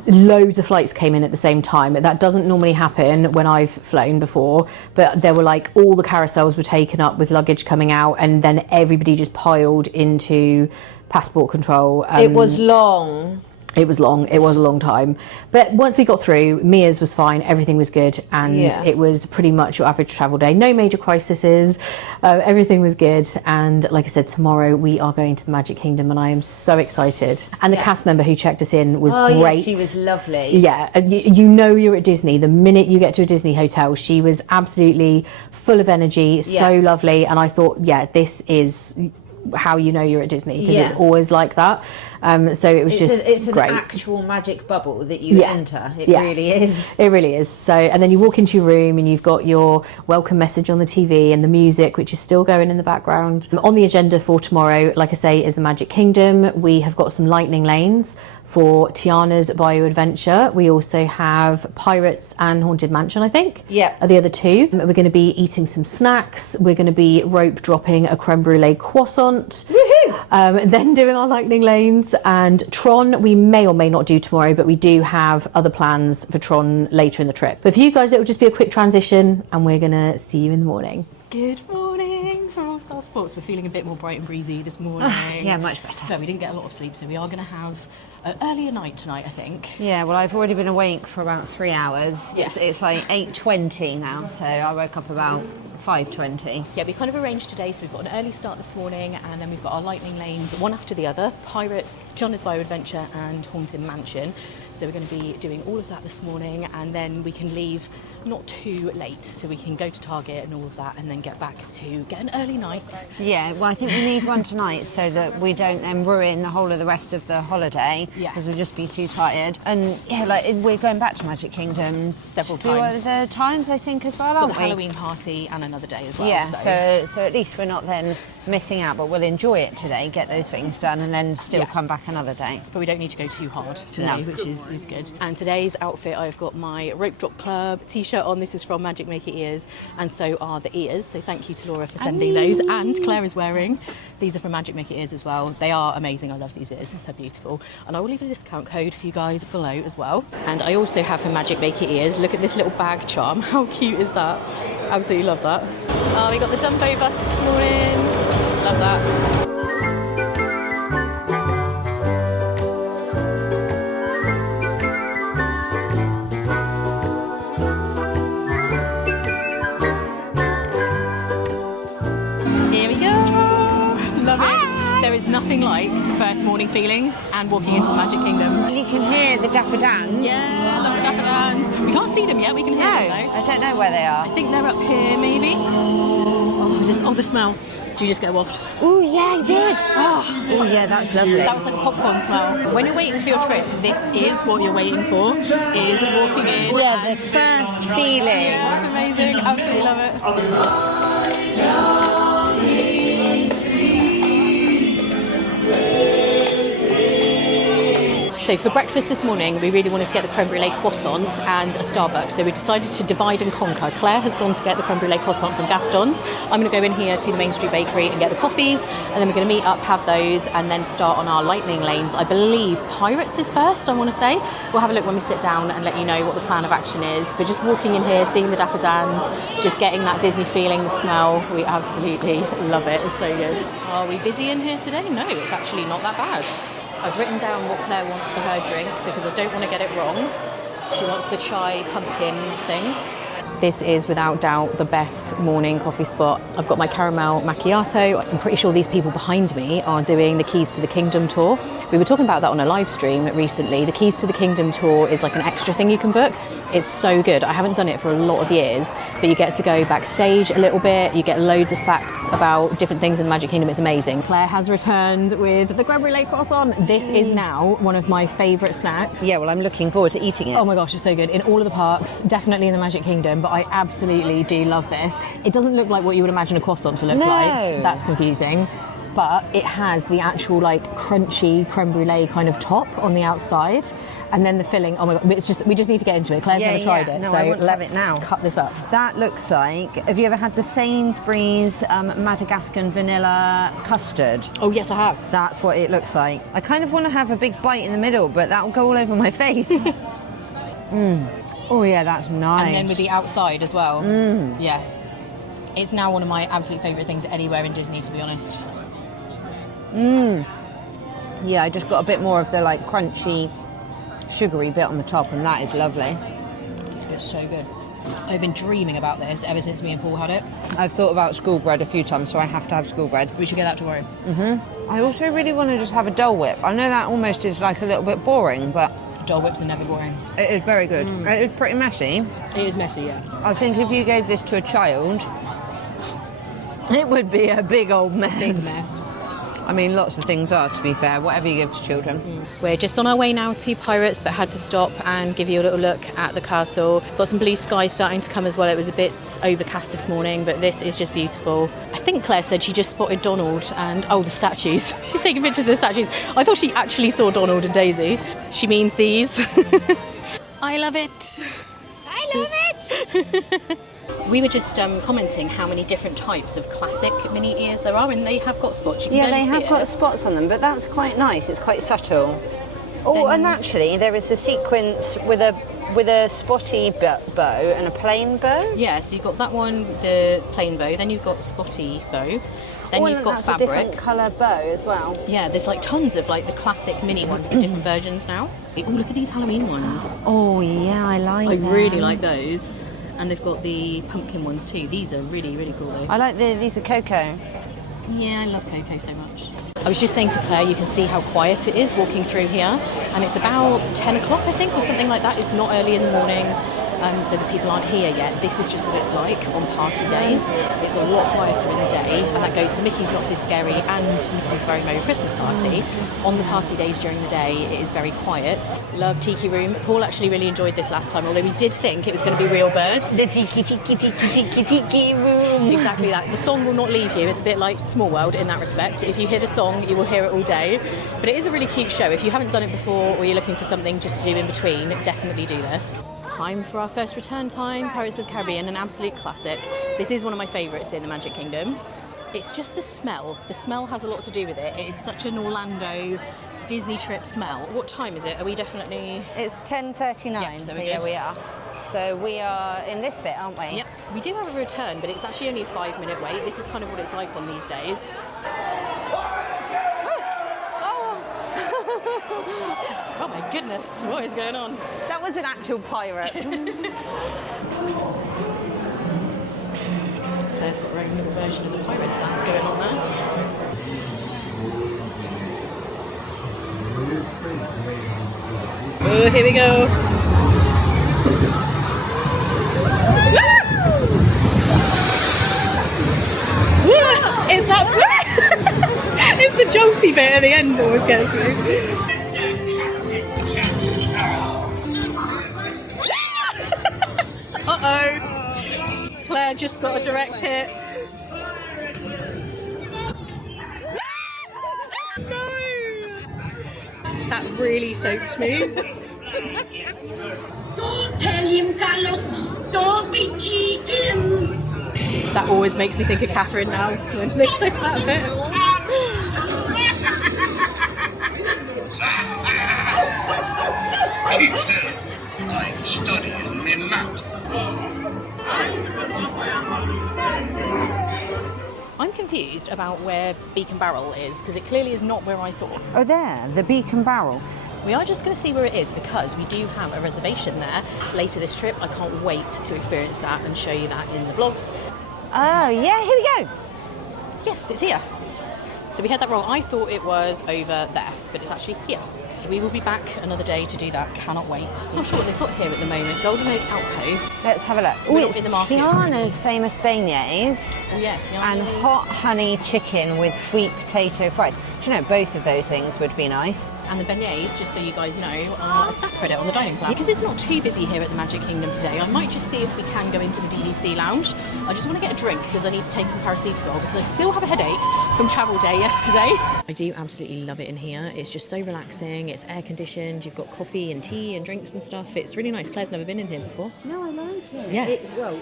loads of flights came in at the same time. That doesn't normally happen when I've flown before, but there were all the carousels were taken up with luggage coming out, and then everybody just piled into passport control. It was long. It was long. It was a long time. But once we got through, Mia's was fine. Everything was good. And it was pretty much your average travel day. No major crises. Everything was good. And like I said, tomorrow we are going to the Magic Kingdom and I am so excited. And the cast member who checked us in was great. Yeah, she was lovely. Yeah. You know you're at Disney. The minute you get to a Disney hotel, she was absolutely full of energy. So lovely. And I thought, this is how you know you're at Disney, because it's always like that. So it was it's great. An actual magic bubble that you enter. It really is. It really is. So, and then you walk into your room and you've got your welcome message on the TV and the music, which is still going in the background. On the agenda for tomorrow, like I say, is the Magic Kingdom. We have got some lightning lanes for Tiana's Bayou adventure. We also have Pirates and Haunted Mansion, I think. Are the other two. We're going to be eating some snacks. We're going to be rope dropping a creme brulee croissant. Then doing our lightning lanes. And Tron, we may or may not do tomorrow, but we do have other plans for Tron later in the trip. But for you guys, it will just be a quick transition, and we're going to see you in the morning. Good morning from All Star Sports. We're feeling a bit more bright and breezy this morning. Yeah, much better. But we didn't get a lot of sleep, so we are going to have an earlier night tonight, I think. Yeah, well, I've already been awake for about 3 hours. Yes. It's like 8:20 now, so I woke up about 5:20. Yeah, we kind of arranged today, so we've got an early start this morning, and then we've got our lightning lanes one after the other: Pirates, Tiana's Bayou Adventure and Haunted Mansion. So we're going to be doing all of that this morning, and then we can leave not too late, so we can go to Target and all of that, and then get back to get an early night. Yeah, well, I think we need one tonight so that we don't then ruin the whole of the rest of the holiday, because we'll just be too tired. And we're going back to Magic Kingdom several two other times, I think, as well, aren't we? Got the Halloween party and another day as well. Yeah, so at least we're not then missing out, but we'll enjoy it today, get those things done, and then still come back another day. But we don't need to go too hard today, No. which is good. And today's outfit, I've got my Rope Drop Club t-shirt on. This is from Magic Maker Ears, and so are the ears. So thank you to Laura for sending those. And Claire is wearing. These are from Magic Maker Ears as well. They are amazing. I love these ears. They're beautiful. And I will leave a discount code for you guys below as well. And I also have from Magic Maker Ears, look at this little bag charm. How cute is that? Absolutely love that. Oh, we got the Dumbo bus this morning. Love that. Here we go. Love it. There is nothing like the first morning feeling and walking into the Magic Kingdom. You can hear the Dapper Dans. Yeah, love the Dapper Dans. We can't see them yet, we can hear them though. I don't know where they are. I think they're up here maybe. Oh, the smell. Do you just get a waft? Oh yeah, I did. Oh yeah, that's lovely. That was like a popcorn smell. When you're waiting for your trip, this is what you're waiting for, is walking in. Yeah, and the first feeling. Yeah, it's amazing. Absolutely love it. So for breakfast this morning, we really wanted to get the creme brulee croissant and a Starbucks. So we decided to divide and conquer. Claire has gone to get the creme brulee croissant from Gaston's. I'm going to go in here to the Main Street Bakery and get the coffees. And then we're going to meet up, have those, and then start on our lightning lanes. I believe Pirates is first, I want to say. We'll have a look when we sit down and let you know what the plan of action is. But just walking in here, seeing the Dapper Dans, just getting that Disney feeling, the smell, we absolutely love it. It's so good. Are we busy in here today? No, it's actually not that bad. I've written down what Claire wants for her drink because I don't want to get it wrong. She wants the chai pumpkin thing. This is without doubt the best morning coffee spot. I've got my caramel macchiato. I'm pretty sure these people behind me are doing the Keys to the Kingdom tour. We were talking about that on a live stream recently. The Keys to the Kingdom tour is like an extra thing you can book. It's so good. I haven't done it for a lot of years, but you get to go backstage a little bit. You get loads of facts about different things in the Magic Kingdom. It's amazing. Claire has returned with the creme brulee croissant. This is now one of my favourite snacks. Yeah, well, I'm looking forward to eating it. Oh my gosh, it's so good. In all of the parks, definitely in the Magic Kingdom, but I absolutely do love this. It doesn't look like what you would imagine a croissant to look like. That's confusing. But it has the actual like crunchy creme brulee kind of top on the outside, and then the filling. Oh my god, we just need to get into it. Claire's never tried it, no, so I want to have let's it now. cut this up. That looks like. Have you ever had the Sainsbury's Madagascar vanilla custard? Oh yes, I have. That's what it looks like. I kind of want to have a big bite in the middle, but that will go all over my face. Oh yeah, that's nice. And then with the outside as well. Yeah, it's now one of my absolute favourite things anywhere in Disney, to be honest. Yeah, I just got a bit more of the like crunchy, sugary bit on the top, and that is lovely. It's so good. I've been dreaming about this ever since me and Paul had it. I've thought about school bread a few times, so I have to have school bread. We should get that tomorrow. I also really want to just have a Dole Whip. I know that almost is like a little bit boring, but Dole Whips are never boring. it is very good. It is pretty messy. It is messy, yeah. I think if you gave this to a child, it would be a big old mess. Big mess. I mean, lots of things are, to be fair, whatever you give to children. We're just on our way now to Pirates, but had to stop and give you a little look at the castle. Got some blue sky starting to come as well. It was a bit overcast this morning, but this is just beautiful. I think Claire said she just spotted Donald and, the statues. She's taking pictures of the statues. I thought she actually saw Donald and Daisy. She means these. I love it. I love it. We were just commenting how many different types of classic mini ears there are, and they have got spots. You can Yeah, barely they see have it. got spots on them, but that's quite nice. It's quite subtle. Oh, and actually, there is a sequence with a spotty bow and a plain bow. Yeah, so you've got that one, the plain bow, then you've got the spotty bow, then you've got that's fabric. a different colour bow as well. Yeah, there's like tons of like the classic mini ones, but different versions now. Oh, look at these Halloween ones. Oh, yeah, I like I them. really like those. And they've got the pumpkin ones too. These are really, really cool though. I like these are cocoa. Yeah, I love cocoa so much. I was just saying to Claire, you can see how quiet it is walking through here. And it's about 10 o'clock, I think, or something like that. It's not early in the morning. so the people aren't here yet. This is just what it's like on party days. It's a lot quieter in the day, and that goes for Mickey's Not So Scary and Mickey's Very Merry Christmas Party. On the party days during the day, it is very quiet. Love Tiki Room. Paul actually really enjoyed this last time, although we did think it was going to be real birds. The tiki tiki tiki tiki tiki room. Exactly that. The song will not leave you. It's a bit like Small World in that respect. If you hear the song, you will hear it all day. But it is a really cute show. If you haven't done it before or you're looking for something just to do in between, definitely do this. Time for our first return time, Pirates of the Caribbean, an absolute classic. This is one of my favourites in the Magic Kingdom. It's just the smell. The smell has a lot to do with it. It is such an Orlando Disney trip smell. What time is it? Are we definitely... It's 10:39, Yep, so so we're yeah, good. we are. So we are in this bit, aren't we? Yep. We do have a return, but it's actually only a 5-minute wait. This is kind of what it's like on these days. Oh my goodness, what is going on? That was an actual pirate. Claire's got her own little version of the Pirates dance going on there. Oh, here we go. It's that... It's the jolty bit at the end that always gets me. Uh-oh. Claire just got a direct hit. No! That really soaked me. Don't tell him, Carlos. Don't be cheating. That always makes me think of Catherine now when they said that bit. Keep still. I'm studying me map. I'm confused about where Beacon Barrel is because it clearly is not where I thought. Oh, there, the Beacon Barrel. We are just going to see where it is because we do have a reservation there later this trip. I can't wait to experience that and show you that in the vlogs. Oh, yeah, here we go. Yes, it's here. So we had that wrong. I thought it was over there, but it's actually here. We will be back another day to do that. Cannot wait. I'm not sure what they've got here at the moment. Golden Oak Outpost. Let's have a look. We're Oh, not it's in the market. Tiana's famous beignets. Oh yeah, Tiana. And hot honey chicken with sweet potato fries. Do you know, both of those things would be nice. And the beignets, just so you guys know, are a snack credit on the dining plan. Because it's not too busy here at the Magic Kingdom today, I might just see if we can go into the DVC lounge. I just want to get a drink because I need to take some paracetamol because I still have a headache from travel day yesterday. I do absolutely love it in here. It's just so relaxing. It's air conditioned. You've got coffee and tea and drinks and stuff. It's really nice. Claire's never been in here before. No, I like it. Yeah.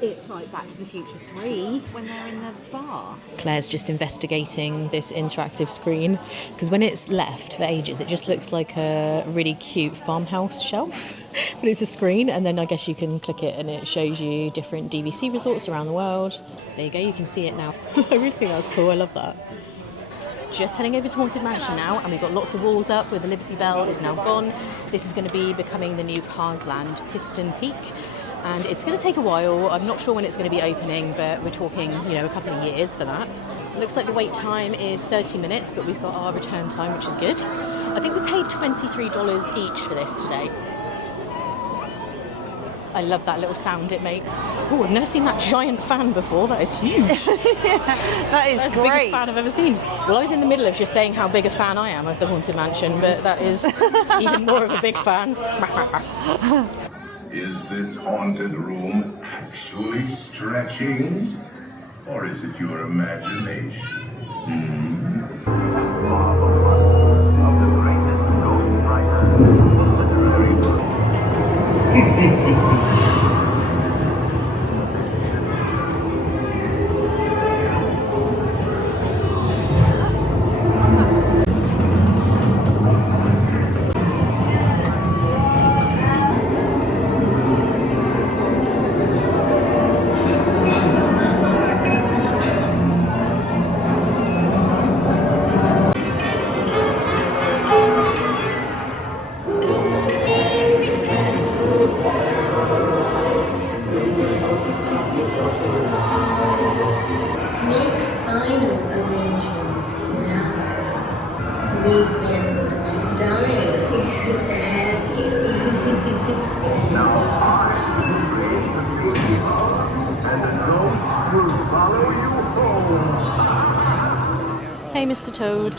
It's like Back to the Future 3 when they're in the bar. Claire's just investigating this interactive screen because when it's left for ages it just looks like a really cute farmhouse shelf but it's a screen and then I guess you can click it and it shows you different DVC resorts around the world. There you go, you can see it now. I really think that's cool, I love that. Just heading over to Haunted Mansion now and we've got lots of walls up where the Liberty Bell is now gone. This is going to be becoming the new Cars Land Piston Peak. And it's going to take a while. I'm not sure when it's going to be opening, but we're talking, you know, a couple of years for that. Looks like the wait time is 30 minutes, but we've got our return time, which is good. I think we paid $23 each for this today. I love that little sound it makes. Oh, I've never seen that giant fan before. That is huge. That is That's great. the biggest fan I've ever seen. Well, I was in the middle of just saying how big a fan I am of the Haunted Mansion, but that is even more of a big fan. Is this haunted room actually stretching? Or is it your imagination? Marvelous of the greatest Norse writers of the literary world. We've been dying to have you. Now I Hey, Mr. Toad.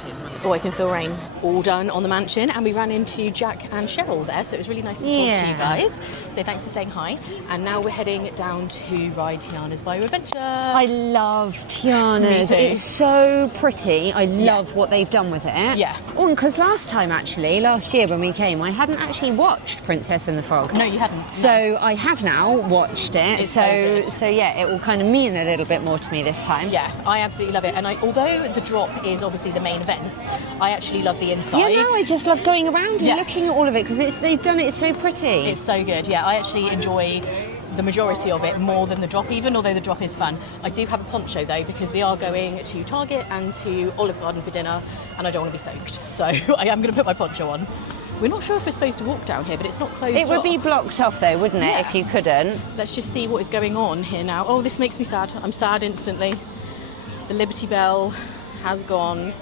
Oh, I can feel rain. All done on the mansion, and we ran into Jack and Cheryl there, so it was really nice to talk to you guys. So thanks for saying hi. And now we're heading down to ride Tiana's Bayou Adventure. I love Tiana's. Me too. It's so pretty. I love what they've done with it. Yeah. Oh, because last year when we came, I hadn't actually watched Princess and the Frog. No, you hadn't. So I have now watched it. It's so good. So yeah, it will kind of mean a little bit more to me this time. Yeah, I absolutely love it. And although the drop is obviously the main event, I actually love the inside. Yeah, no, I just love going around and Yeah. looking at all of it because they've done it so pretty. It's so good, yeah. I actually enjoy the majority of it more than the drop even, although the drop is fun. I do have a poncho though because we are going to Target and to Olive Garden for dinner and I don't want to be soaked. So I am going to put my poncho on. We're not sure if we're supposed to walk down here, but it's not closed It would off. be blocked off though, wouldn't it, Yeah. if you couldn't? Let's just see what is going on here now. Oh, this makes me sad. I'm sad instantly. The Liberty Bell has gone.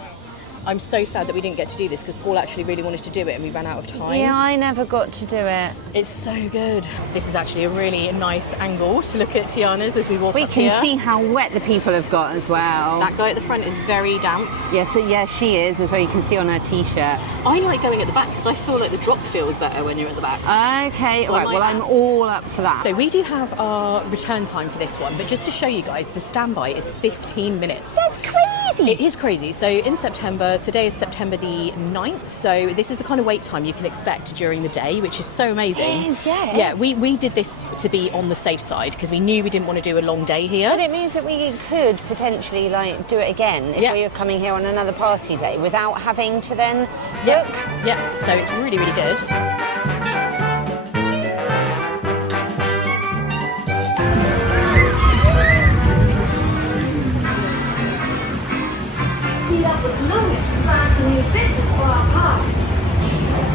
I'm so sad that we didn't get to do this because Paul actually really wanted to do it and we ran out of time. Yeah, I never got to do it. It's so good. This is actually a really nice angle to look at Tiana's as we walk We up can here. see how wet the people have got as well. That guy at the front is very damp. Yeah, so yeah, she is, as well. You can see on her t-shirt. I like going at the back because I feel like the drop feels better when you're at the back. Okay, So all I right. like Well, I'm that. all up for that. So we do have our return time for this one, but just to show you guys, the standby is 15 minutes. That's crazy. It is crazy. So in September, today is September the 9th, so this is the kind of wait time you can expect during the day, which is so amazing. It is, yeah. Yeah, we did this to be on the safe side because we knew we didn't want to do a long day here. But it means that we could potentially do it again if Yeah. we were coming here on another party day without having to then Yeah, book. yeah. So it's really, really good. Meet up with Lewis and find some musicians for our party.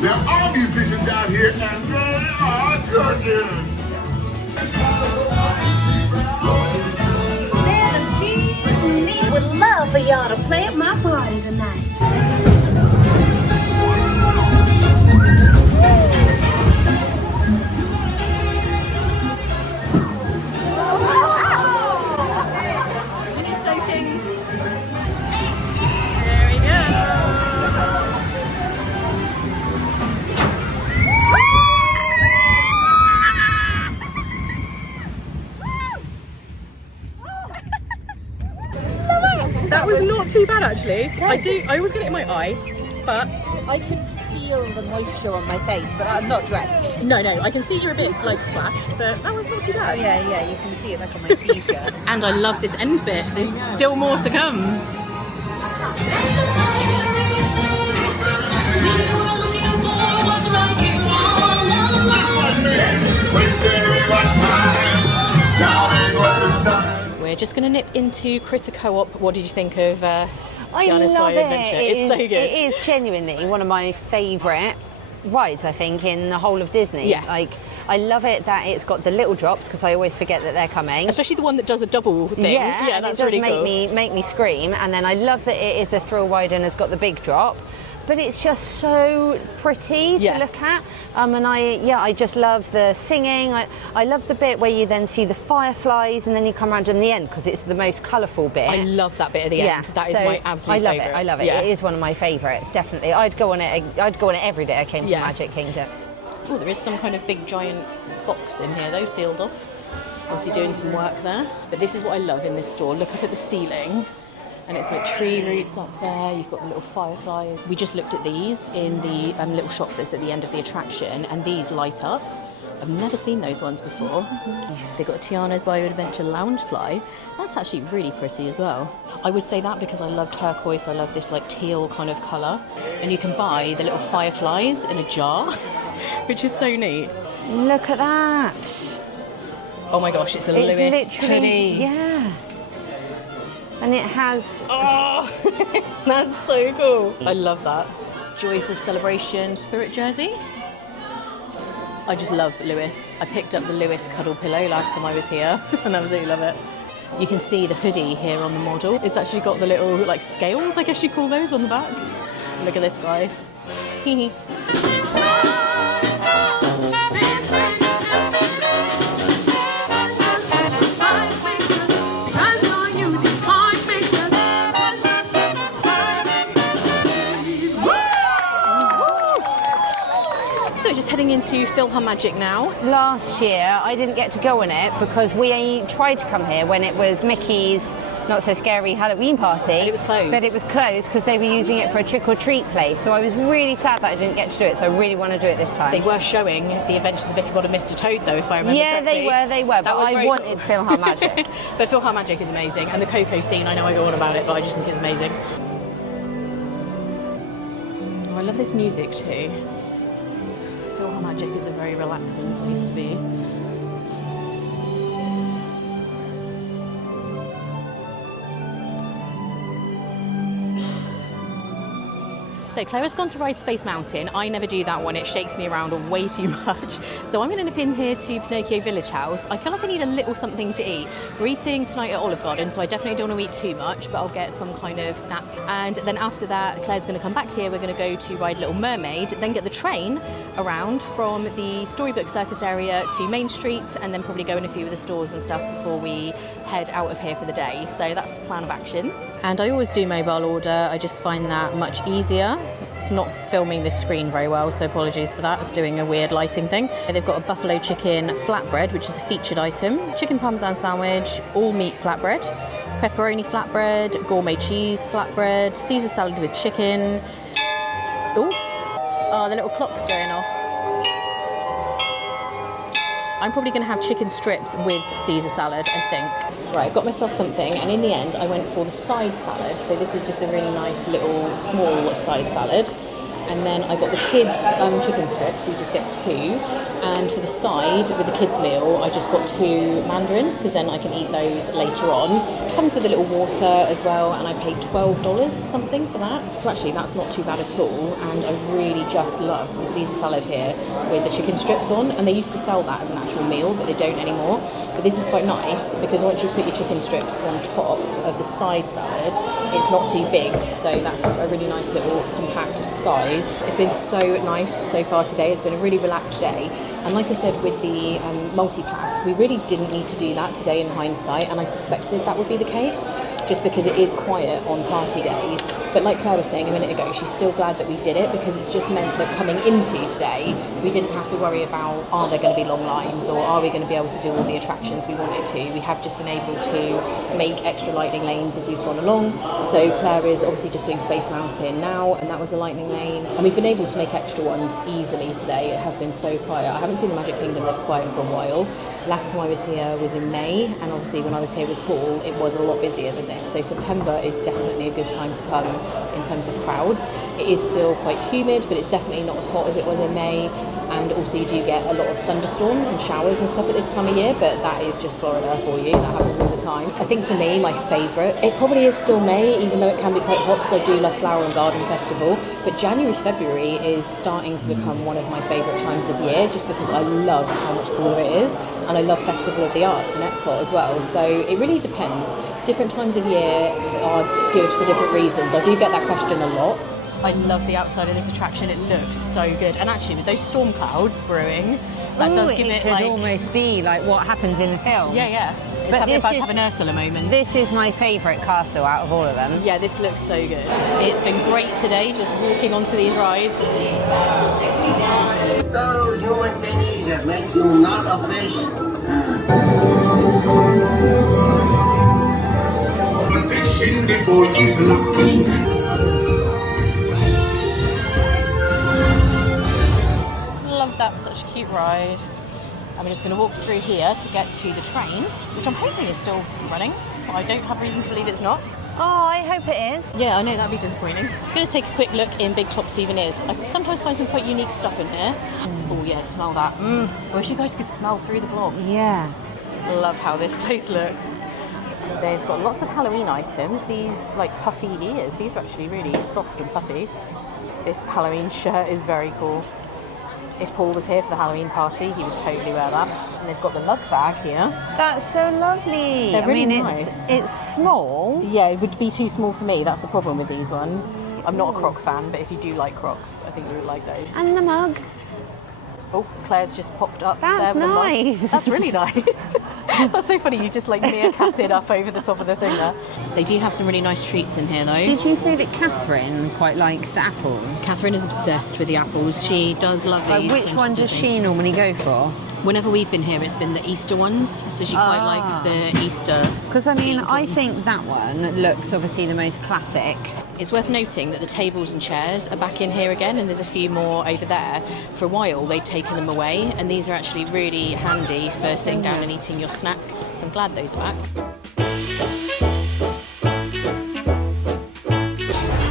There are musicians out here and they are cooking. Would love for y'all to play at my party tonight. It's soaking. There we go. That was not too bad actually. I always get it in my eye, but I can feel the moisture on my face, but I'm not drenched. no, I can see you're a bit like splashed, but that was not too bad. Yeah, you can see it like on my t-shirt. And I love this end bit. There's still more to come. We're just going to nip into Critter Co-op. What did you think of I Tiana's love Bayou it. Adventure? It It's is- so good. It is genuinely one of my favourite rides, I think, in the whole of Disney. Yeah. Like, I love it that it's got the little drops because I always forget that they're coming. Especially the one that does a double thing. Yeah, and that's it does really make cool. make me scream. And then I love that it is a thrill ride and has got the big drop. But it's just so pretty to Yeah. look at. And I just love the singing. I love the bit where you then see the fireflies and then you come around in the end because it's the most colourful bit. I love that bit at the end. That is so my absolute favourite. I love it. Yeah. It is one of my favourites, definitely. I'd go on it every day I came to Yeah. Magic Kingdom. Oh, there is some kind of big giant box in here though, sealed off. Obviously doing some work there. But this is what I love in this store. Look up at the ceiling. And it's like tree roots up there, you've got the little fireflies. We just looked at these in the little shop that's at the end of the attraction, and these light up. I've never seen those ones before. They've got a Tiana's Bayou Adventure Loungefly. That's actually really pretty as well. I would say that because I love turquoise, I love this like teal kind of colour. And you can buy the little fireflies in a jar, which is so neat. Look at that. Oh my gosh, it's a It's Lewis literally, hoodie. yeah. And it has... Oh, that's so cool. I love that. Joyful Celebration Spirit jersey. I just love Lewis. I picked up the Lewis cuddle pillow last time I was here and I absolutely love it. You can see the hoodie here on the model. It's actually got the little like scales, I guess you call those, on the back. Look at this guy. Hee hee. going into PhilharMagic now. Last year, I didn't get to go on it because we tried to come here when it was Mickey's Not So Scary Halloween party. And it was closed. But it was closed because they were using it for a trick-or-treat place. So I was really sad that I didn't get to do it, so I really want to do it this time. They were showing The Adventures of Ichabod and Mr. Toad, though, if I remember correctly. Yeah, they were. But I wanted PhilharMagic. But PhilharMagic is amazing. And the Coco scene, I know I go on about it, but I just think it's amazing. Oh, I love this music too. PhilharMagic is a very relaxing place to be. So Claire has gone to ride Space Mountain. I never do that one. It shakes me around way too much. So I'm going to nip in here to Pinocchio Village House. I feel like I need a little something to eat. We're eating tonight at Olive Garden, so I definitely don't want to eat too much, but I'll get some kind of snack. And then after that, Claire's going to come back here. We're going to go to ride Little Mermaid, then get the train around from the Storybook Circus area to Main Street, and then probably go in a few of the stores and stuff before we head out of here for the day. So that's the plan of action. And I always do mobile order. I just find that much easier. It's not filming this screen very well, so apologies for that. It's doing a weird lighting thing. They've got a buffalo chicken flatbread, which is a featured item, chicken parmesan sandwich, all meat flatbread, pepperoni flatbread, gourmet cheese flatbread, Caesar salad with chicken. Oh, the little clock's going off. I'm probably going to have chicken strips with Caesar salad, I think. Right, got myself something, and in the end I went for the side salad. So this is just a really nice little small size salad. And then I got the kids' chicken strips, so you just get 2. And for the side, with the kids' meal, I just got 2 mandarins, because then I can eat those later on. Comes with a little water as well, and I paid $12 something for that. So actually, that's not too bad at all. And I really just love the Caesar salad here with the chicken strips on. And they used to sell that as an actual meal, but they don't anymore. But this is quite nice, because once you put your chicken strips on top of the side salad, it's not too big. So that's a really nice little compact size. It's been so nice so far today. It's been a really relaxed day. And like I said, with the multi-pass, we really didn't need to do that today in hindsight, and I suspected that would be the case, just because it is quiet on party days. But like Claire was saying a minute ago, she's still glad that we did it, because it's just meant that coming into today, we didn't have to worry about, are there going to be long lines, or are we going to be able to do all the attractions we wanted to. We have just been able to make extra lightning lanes as we've gone along. So Claire is obviously just doing Space Mountain now, and that was a lightning lane. And we've been able to make extra ones easily today. It has been so quiet. I haven't seen the Magic Kingdom this quiet for a while. Last time I was here was in May, and obviously when I was here with Paul, it was a lot busier than this. So September is definitely a good time to come in terms of crowds. It is still quite humid, but it's definitely not as hot as it was in May. And also you do get a lot of thunderstorms and showers and stuff at this time of year, but that is just Florida for you. That happens all the time. I think for me, my favourite, it probably is still May, even though it can be quite hot, because I do love Flower and Garden Festival. But January, February is starting to become one of my favourite times of year, just because I love how much cooler it is, and I love Festival of the Arts and Epcot as well. So it really depends. Different times of year are good for different reasons. I do get that question a lot. I love the outside of this attraction. It looks so good. And actually, with those storm clouds brewing, that does give it like... It could almost be like what happens in the film. Yeah. It's about to have an Ursula moment. This is my favourite castle out of all of them. Yeah, this looks so good. It's been great today, just walking onto these rides. Those human things that make you not a fish. The fish in the boat is lucky. Love that, such a cute ride. And we're just going to walk through here to get to the train, which I'm hoping is still running, but I don't have reason to believe it's not. Oh, I hope it is. Yeah, I know, that'd be disappointing. I'm going to take a quick look in Big Top Souvenirs. I sometimes find some quite unique stuff in here. Oh yeah, smell that. I wish you guys could smell through the vlog. Yeah. Love how this place looks. They've got lots of Halloween items. These like puffy ears, these are actually really soft and puffy. This Halloween shirt is very cool. If Paul was here for the Halloween party, he would totally wear that. And they've got the lug bag here. That's so lovely. They're really nice. It's small. Yeah, it would be too small for me. That's the problem with these ones. I'm not a Croc fan, but if you do like Crocs, I think you would like those. And the mug. Oh, Claire's just popped up. That's there with nice. That's really nice. That's so funny. You just like meerkatted up over the top of the thing there. They do have some really nice treats in here, though. Did you say that Catherine quite likes the apples? Catherine is obsessed with the apples. She does love these. Which one does she normally go for? Whenever we've been here, it's been the Easter ones, so she quite likes the Easter. Because I mean, I think that one looks obviously the most classic. It's worth noting that the tables and chairs are back in here again, and there's a few more over there. For a while, they'd taken them away, and these are actually really handy for sitting down and eating your snack. So I'm glad those are back.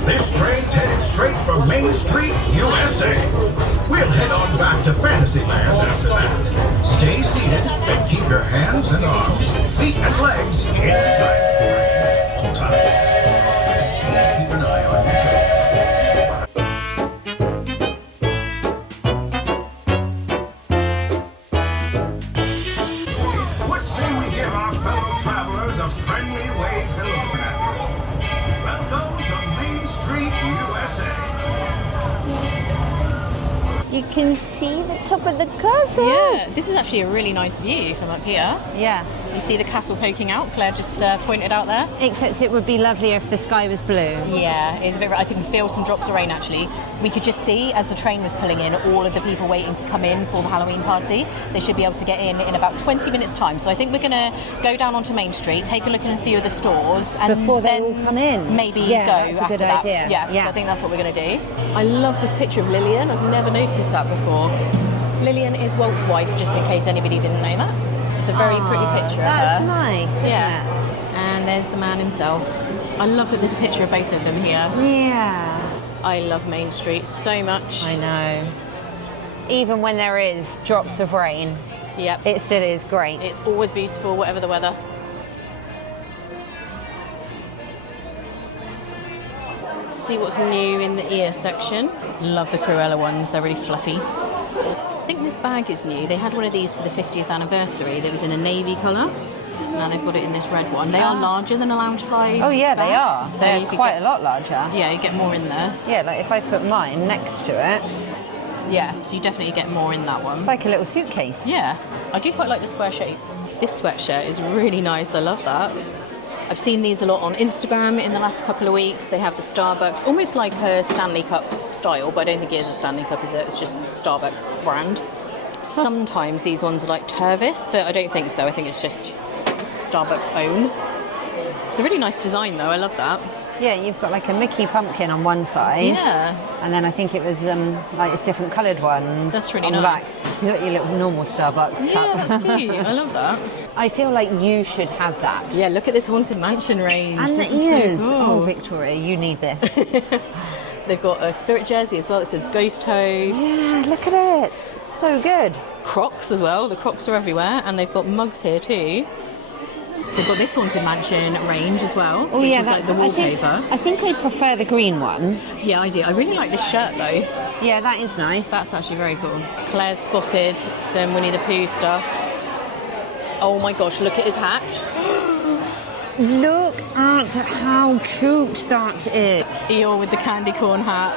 This train's headed straight from Main Street, USA. We'll head on back to Fantasyland after that. Stay seated and keep your hands and arms, feet and legs inside all time. Keep an eye on your toes. What say we give our fellow travelers a friendly wave hello now? Welcome to Main Street, USA. You can see the top of the castle. Yeah, this is actually a really nice view from up here. Yeah. You see the castle poking out? Claire just pointed out there. Except it would be lovelier if the sky was blue. Yeah, it's a bit. I can feel some drops of rain actually. We could just see as the train was pulling in all of the people waiting to come in for the Halloween party. They should be able to get in about 20 minutes time. So I think we're going to go down onto Main Street, take a look at a few of the stores, and before they then all come in. Maybe Yeah, go that's a after good that. idea. Yeah, so I think that's what we're going to do. I love this picture of Lillian. I've never noticed that before. Lillian is Walt's wife, just in case anybody didn't know that. It's a very pretty picture of her. That's nice, isn't Yeah. it? And there's the man himself. I love that there's a picture of both of them here. Yeah. I love Main Street so much. I know. Even when there is drops of rain, Yep. it still is great. It's always beautiful, whatever the weather. See what's new in the ear section. Love the Cruella ones, they're really fluffy. I think this bag is new. They had one of these for the 50th anniversary that was in a navy colour. Now they've got it in this red one. They are larger than a Loungefly. Oh yeah, they are. So They're you could quite get- a lot larger. Yeah, you get more in there. Yeah, like if I put mine next to it, Yeah, so you definitely get more in that one. it's like a little suitcase. Yeah, I do quite like the square shape. This sweatshirt is really nice, I love that. I've seen these a lot on Instagram in the last couple of weeks. They have the Starbucks, almost like a Stanley Cup style, but I don't think it is a Stanley Cup, is it? It's just Starbucks brand. Sometimes these ones are like Tervis, but I don't think so. I think it's just Starbucks own. It's a really nice design though, I love that. Yeah, you've got like a Mickey pumpkin on one side. Yeah. And then I think it was like it's different coloured ones. That's really on the nice. back. You got your little normal Starbucks cup. Yeah, that's cute. I love that. I feel like you should have that. Yeah, look at this Haunted Mansion range. And This it is so is. cool. Oh, Victoria, you need this. They've got a spirit jersey as well. It says Ghost Host. Yeah, look at it. It's so good. Crocs as well. The Crocs are everywhere, and they've got mugs here too. They've got this Haunted Mansion range as well, which is like the wallpaper. I think I prefer the green one. Yeah, I do. I really like this shirt though. Yeah, that is nice. That's actually very cool. Claire's spotted some Winnie the Pooh stuff. Oh my gosh, look at his hat. Look at how cute that is. Eeyore with the candy corn hat.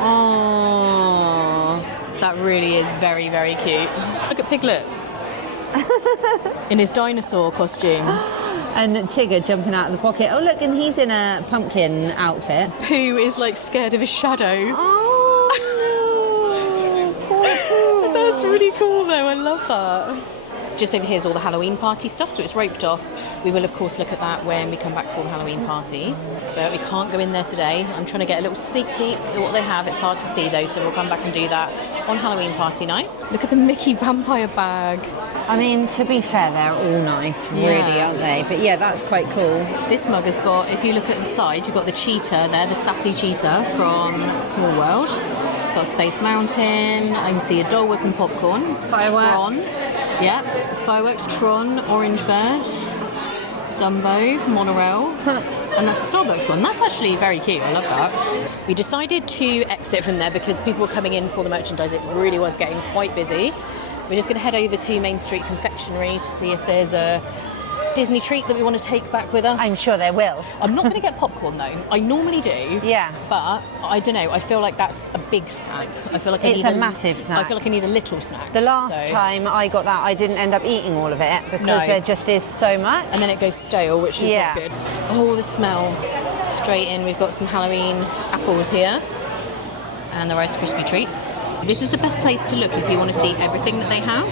Oh, that really is very, very cute. Look at Piglet. In his dinosaur costume. And Tigger jumping out of the pocket. Oh, look, and he's in a pumpkin outfit. Pooh is like scared of his shadow. Oh, no. Poor Pooh. That's really cool though, I love that. Just over here is all the Halloween party stuff, so it's roped off. We will of course look at that when we come back for the Halloween party. But we can't go in there today. I'm trying to get a little sneak peek at what they have. It's hard to see though, so we'll come back and do that on Halloween party night. Look at the Mickey vampire bag. I mean, to be fair, they're all nice, really, aren't they? But yeah, that's quite cool. This mug has got, if you look at the side, you've got the cheetah there, the sassy cheetah from Small World. Got Space Mountain, I can see a Dole Whip and popcorn. Fireworks. Tron, yeah, fireworks, Tron, Orange Bird, Dumbo, Monorail, and that's the Starbucks one. That's actually very cute, I love that. We decided to exit from there because people were coming in for the merchandise. It really was getting quite busy. We're just going to head over to Main Street Confectionery to see if there's a Disney treat that we want to take back with us. I'm sure there will. I'm not going to get popcorn though. I normally do. Yeah. But I don't know. I feel like that's a big snack. I feel like it's a massive snack. I feel like I need a little snack. The last time I got that, I didn't end up eating all of it because there just is so much. And then it goes stale, which is not good. Oh, the smell. Straight in. We've got some Halloween apples here. And the Rice Krispie treats. This is the best place to look if you want to see everything that they have.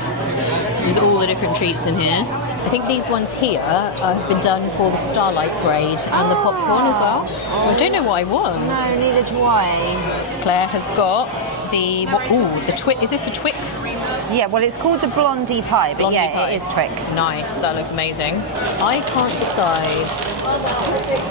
This is all the different treats in here. I think these ones here have been done for the Starlight Parade and the popcorn as well. I don't know what I want. No, neither do I. Claire has got the Twix. Is this the Twix? Yeah, well, it's called the Blondie Pie, but Blondie pie. it is Twix. Nice, that looks amazing. I can't decide.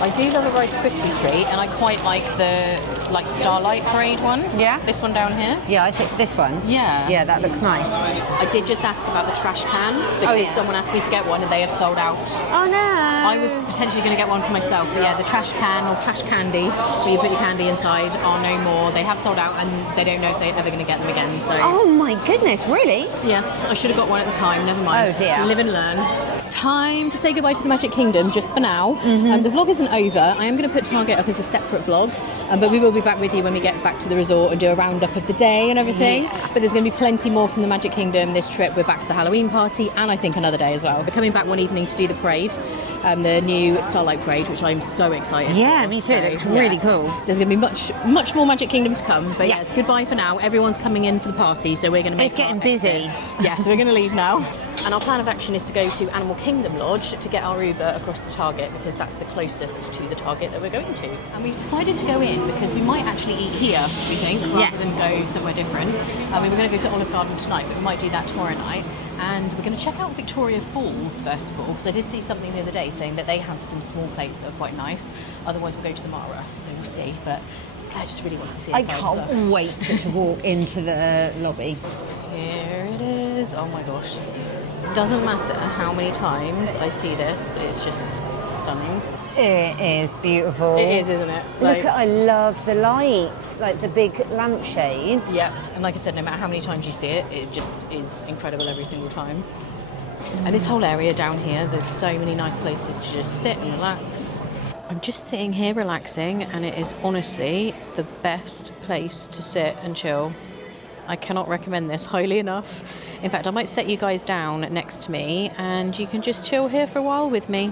I do love a Rice Krispie treat, and I quite like the Starlight Parade one. Yeah. This one down here. Yeah, I think this one. Yeah. Yeah, that looks nice. I did just ask about the trash can because someone asked me to get one and they have sold out. Oh no! I was potentially going to get one for myself, but yeah, the trash can or trash candy where you put your candy inside are no more. They have sold out and they don't know if they're ever going to get them again. So. Oh my goodness, really? Yes, I should have got one at the time. Never mind. Oh dear. Live and learn. It's time to say goodbye to the Magic Kingdom just for now. The vlog isn't over. I am going to put Target up as a separate vlog, but we will be back with you when we get back to the resort and do a roundup of the day and everything. Yeah. But there's going to be plenty more from the Magic Kingdom this trip. We're back for the Halloween party and I think another day as well. We're coming back one evening to do the parade, the new Starlight Parade, which I'm so excited for. Me too. It looks really cool. There's going to be much more Magic Kingdom to come. But yes, goodbye for now. Everyone's coming in for the party, so we're going to make It's getting busy. Yes, we're going to leave now. And our plan of action is to go to Animal Kingdom Lodge to get our Uber across to Target because that's the closest to the Target that we're going to. And we've decided to go in because we might actually eat here, we think, rather than go somewhere different. I mean, we're going to go to Olive Garden tonight, but we might do that tomorrow night. And we're going to check out Victoria Falls first of all, because I did see something the other day saying that they have some small plates that are quite nice. Otherwise, we'll go to the Mara, so we'll see. But Claire just really wants to see inside. I can't wait to walk into the lobby. Here it is. Oh my gosh. Doesn't matter how many times I see this, it's just stunning. It is beautiful. It is, isn't it? I love the lights, like the big lampshades. Yeah, and like I said, no matter how many times you see it, it just is incredible every single time. And this whole area down here, there's so many nice places to just sit and relax. I'm just sitting here relaxing, and it is honestly the best place to sit and chill. I cannot recommend this highly enough. In fact, I might set you guys down next to me and you can just chill here for a while with me.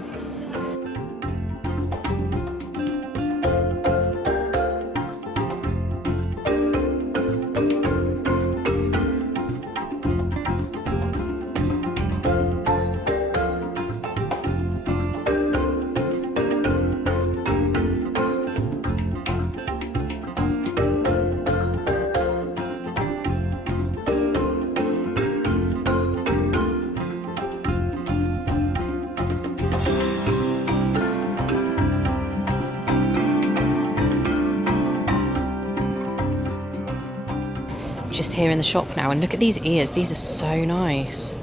Just here in the shop now, and look at these ears. These are so nice.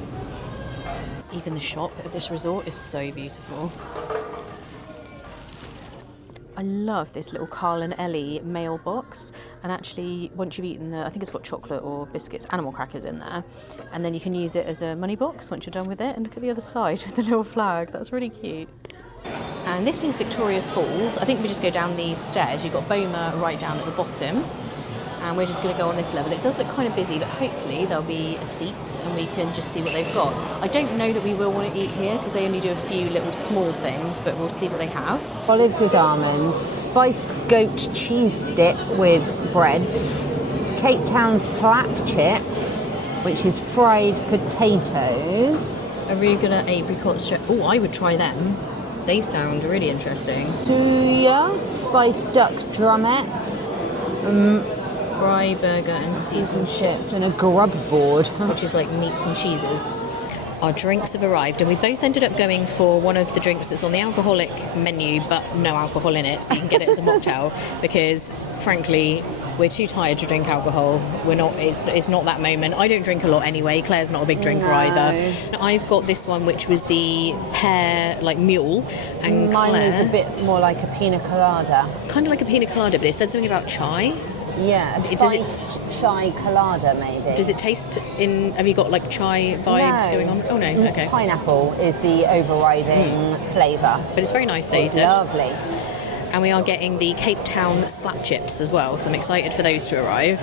Even the shop at this resort is so beautiful. I love this little Carl and Ellie mailbox, and actually once you've eaten I think it's got chocolate or biscuits, animal crackers in there, and then you can use it as a money box once you're done with it. And look at the other side with the little flag. That's really cute. And this is Victoria Falls. I think we just go down these stairs. You've got Boma right down at the bottom. And we're just going to go on this level. It does look kind of busy, but hopefully there'll be a seat and we can just see what they've got. I don't know that we will want to eat here because they only do a few little small things, but we'll see what they have. Olives with almonds, spiced goat cheese dip with breads, Cape Town slap chips, which is fried potatoes. Arugula apricot strip. Oh, I would try them. They sound really interesting. Suya, spiced duck drumettes, Rye burger and seasoned chips. And a grub board. Which is like meats and cheeses. Our drinks have arrived and we both ended up going for one of the drinks that's on the alcoholic menu but no alcohol in it, so you can get it as a mocktail because frankly we're too tired to drink alcohol. It's not that moment. I don't drink a lot anyway. Claire's not a big drinker either. I've got this one which was the pear mule, and mine Claire, is a bit more like a pina colada. Kind of like a pina colada, but it said something about chai. Yeah, a spiced chai colada maybe. Does it taste have you got like chai vibes going on? Oh no, okay. Pineapple is the overriding flavour. But it's very nice though, you It's said. lovely. And we are getting the Cape Town slap chips as well, so I'm excited for those to arrive.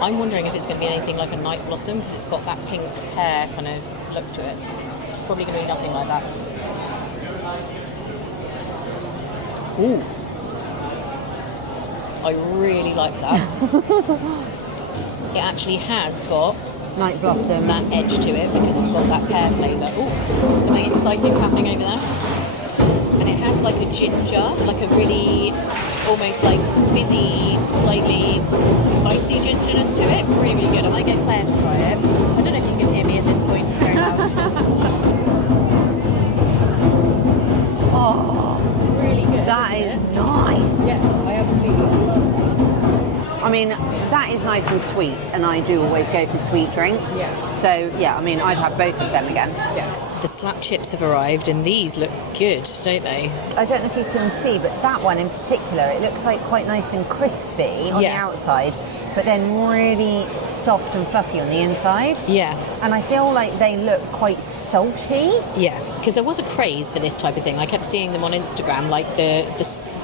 I'm wondering if it's going to be anything like a night blossom, because it's got that pink hair kind of look to it. It's probably going to be nothing like that. Ooh. I really like that. It actually has got Night blossom. that edge to it, because it's got that pear flavour. Ooh, something exciting's happening over there. And it has like a ginger, like a really almost like fizzy, slightly spicy gingerness to it. Really, really good. I might get Claire to try it. I don't know if you can hear me at this point. It's very loud. Oh, really good. that is nice. Yeah, I absolutely love it. I mean, that is nice and sweet, and I do always go for sweet drinks. Yeah. So, yeah, I mean, I'd have both of them again. Yeah. The slap chips have arrived, and these look good, don't they? I don't know if you can see, but that one in particular, it looks like quite nice and crispy on the outside, but then really soft and fluffy on the inside. Yeah. And I feel like they look quite salty. Yeah, because there was a craze for this type of thing. I kept seeing them on Instagram, like the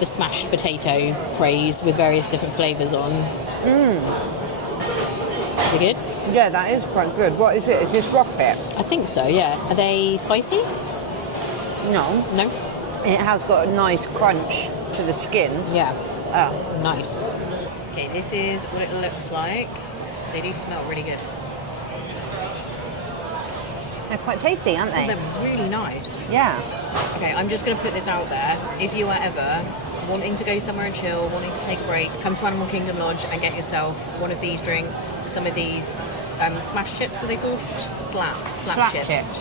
smashed potato craze with various different flavours on. Is it good? Yeah, that is quite good. What is it? Is this rocket? I think so, yeah. Are they spicy? No. No? It has got a nice crunch to the skin. Yeah. Oh. Nice. Okay, this is what it looks like. They do smell really good. They're quite tasty, aren't they? They're really nice. Yeah. Okay, I'm just going to put this out there. If you are ever wanting to go somewhere and chill, wanting to take a break, come to Animal Kingdom Lodge and get yourself one of these drinks, some of these smash chips, what are they called? Slap chips.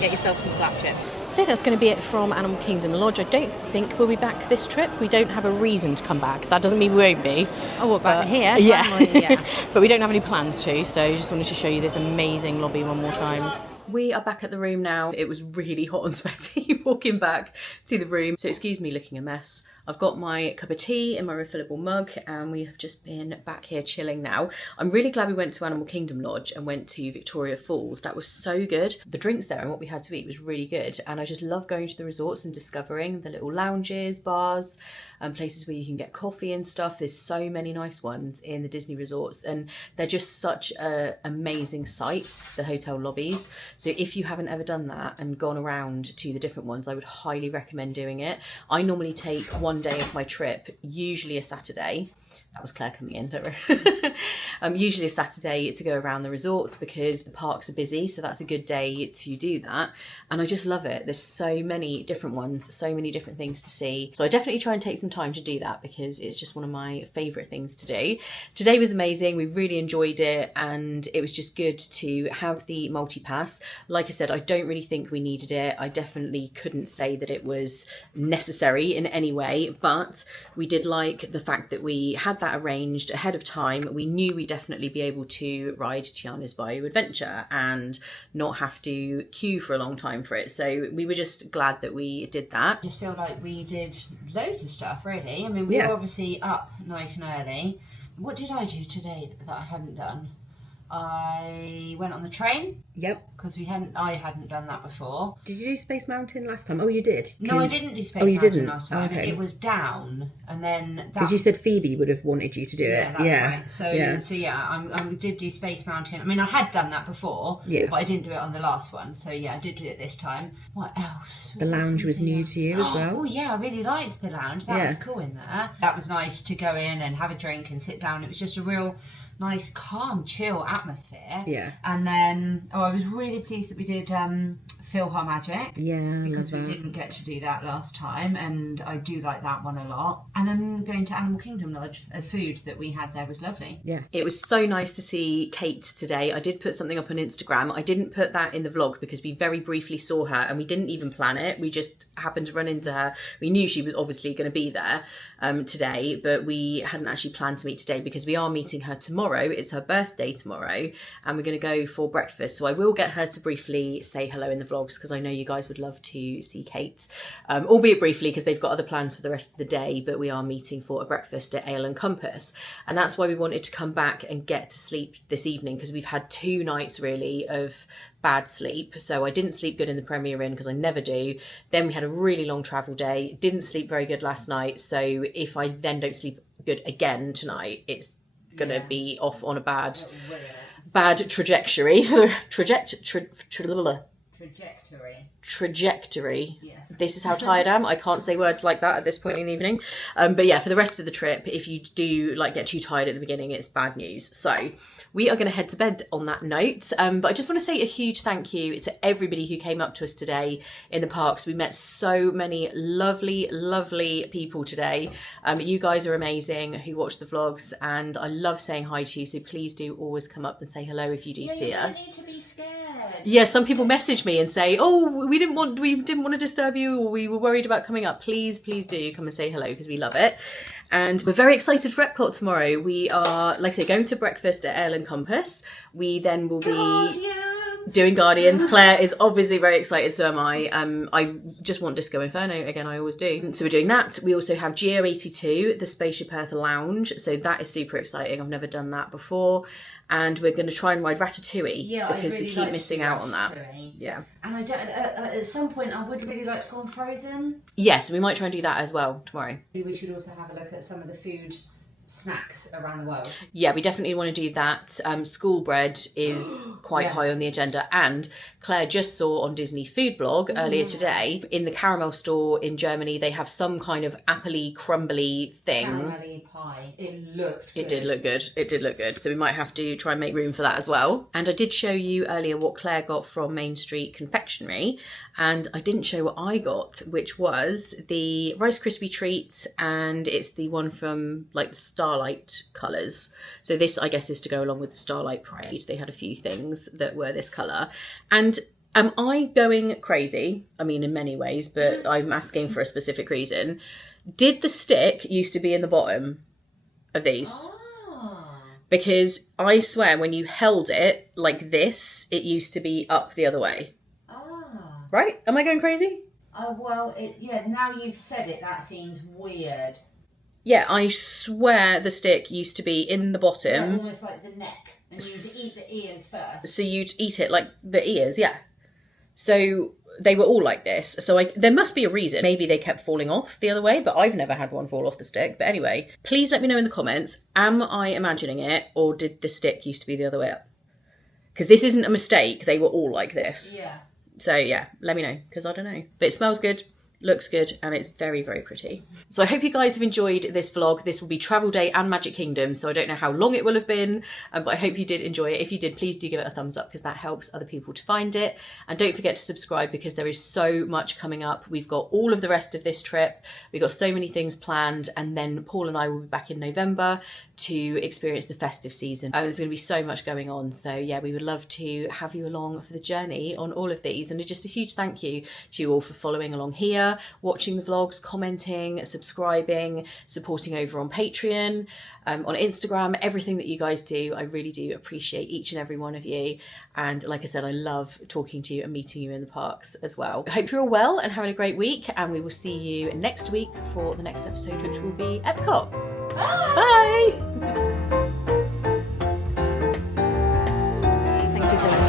Get yourself some slap chips. So that's going to be it from Animal Kingdom Lodge. I don't think we'll be back this trip. We don't have a reason to come back. That doesn't mean we won't be. Oh, what, back here? Yeah. Yeah. But we don't have any plans to, so just wanted to show you this amazing lobby one more time. We are back at the room now. It was really hot and sweaty walking back to the room, so excuse me looking a mess. I've got my cup of tea in my refillable mug, and we have just been back here chilling now. I'm really glad we went to Animal Kingdom Lodge and went to Victoria Falls. That was so good. The drinks there and what we had to eat was really good, and I just love going to the resorts and discovering the little lounges, bars, and places where you can get coffee and stuff. There's so many nice ones in the Disney resorts, and they're just such an amazing sight, the hotel lobbies. So if you haven't ever done that and gone around to the different ones, I would highly recommend doing it. I normally take one day of my trip, usually a Saturday. That was Claire coming in, don't worry. Usually a Saturday to go around the resorts because the parks are busy, so that's a good day to do that. And I just love it. There's so many different ones, so many different things to see. So I definitely try and take some time to do that because it's just one of my favourite things to do. Today was amazing. We really enjoyed it, and it was just good to have the multi-pass. Like I said, I don't really think we needed it. I definitely couldn't say that it was necessary in any way, but we did like the fact that we had that arranged ahead of time. We knew we'd definitely be able to ride Tiana's Bayou Adventure and not have to queue for a long time for it. So we were just glad that we did that. I just feel like we did loads of stuff, really. I mean, we were obviously up nice and early. What did I do today that I hadn't done? I went on the train. Yep. Because I hadn't done that before. Did you do Space Mountain last time? Oh, you did? No, I didn't do Space Mountain last time. Okay. It was down, and then... Because you said Phoebe would have wanted you to do it. That's right. So I did do Space Mountain. I mean, I had done that before, but I didn't do it on the last one. So yeah, I did do it this time. What else? The lounge was new to you as well? Oh yeah, I really liked the lounge. That was cool in there. That was nice to go in and have a drink and sit down. It was just a real... nice, calm, chill atmosphere. Yeah. And then, I was really pleased that we did PhilharMagic. Yeah, because we didn't get to do that last time, and I do like that one a lot. And then going to Animal Kingdom Lodge, the food that we had there was lovely. Yeah. It was so nice to see Kate today. I did put something up on Instagram. I didn't put that in the vlog because we very briefly saw her and we didn't even plan it. We just happened to run into her. We knew she was obviously going to be there today, but we hadn't actually planned to meet today because we are meeting her tomorrow tomorrow, it's her birthday tomorrow, and we're going to go for breakfast. So I will get her to briefly say hello in the vlogs, because I know you guys would love to see Kate, albeit briefly, because they've got other plans for the rest of the day, but we are meeting for a breakfast at Ale and Compass. And that's why we wanted to come back and get to sleep this evening, because we've had 2 nights really of bad sleep. So I didn't sleep good in the Premier Inn, because I never do. Then we had a really long travel day, didn't sleep very good last night. So if I then don't sleep good again tonight, it's gonna be off on a bad trajectory. Trajectory. Yes. This is how tired I am. I can't say words like that at this point in the evening. But yeah, for the rest of the trip, if you do like get too tired at the beginning, it's bad news. So we are going to head to bed on that note. But I just want to say a huge thank you to everybody who came up to us today in the parks. We met so many lovely, lovely people today. You guys are amazing who watch the vlogs, and I love saying hi to you. So please do always come up and say hello if you do see us. You don't need to be scared. Yeah, some people message me and say, "Oh, we didn't want to disturb you, or we were worried about coming up." Please do come and say hello, because we love it. And we're very excited for Epcot tomorrow. We are, like I say, going to breakfast at Ale and Compass. We then will be doing Guardians. Claire is obviously very excited, so am I. I just want Disco Inferno again, I always do. So we're doing that. We also have Geo 82, the Spaceship Earth Lounge. So that is super exciting. I've never done that before. And we're going to try and ride Ratatouille, because we keep missing out on that. Yeah. And I don't. At some point, I would really like to go on Frozen. Yes, we might try and do that as well tomorrow. We should also have a look at some of the food snacks around the world. Yeah, we definitely want to do that. School bread is quite high on the agenda, and Claire just saw on Disney Food Blog earlier today, in the caramel store in Germany, they have some kind of appley, crumbly thing. Caramelly pie. It looked good. It did look good. It did look good. So we might have to try and make room for that as well. And I did show you earlier what Claire got from Main Street Confectionery, and I didn't show what I got, which was the Rice Krispie treat, and it's the one from like the Starlight colours. So this, I guess, is to go along with the Starlight Parade. They had a few things that were this colour. And am I going crazy? I mean, in many ways, but I'm asking for a specific reason. Did the stick used to be in the bottom of these? Because I swear when you held it like this, it used to be up the other way. Right? Am I going crazy? Well, now you've said it, that seems weird. Yeah, I swear the stick used to be in the bottom. Yeah, almost like the neck. And you'd eat the ears first. So you'd eat it like the ears, yeah. So they were all like this. So there must be a reason. Maybe they kept falling off the other way, but I've never had one fall off the stick. But anyway, please let me know in the comments, am I imagining it, or did the stick used to be the other way up? Because this isn't a mistake. They were all like this. Yeah. So yeah, let me know, because I don't know. But it smells good, looks good, and it's very, very pretty. So I hope you guys have enjoyed this vlog. This will be Travel Day and Magic Kingdom, so I don't know how long it will have been, but I hope you did enjoy it. If you did, please do give it a thumbs up, because that helps other people to find it. And don't forget to subscribe, because there is so much coming up. We've got all of the rest of this trip. We've got so many things planned, and then Paul and I will be back in November to experience the festive season. There's going to be so much going on, so yeah, we would love to have you along for the journey on all of these. And just a huge thank you to you all for following along here, watching the vlogs, commenting, subscribing, supporting over on Patreon, on Instagram, everything that you guys do. I really do appreciate each and every one of you. And like I said, I love talking to you and meeting you in the parks as well. I hope you're all well and having a great week, and we will see you next week for the next episode, which will be Epcot. Bye! Thank you so much.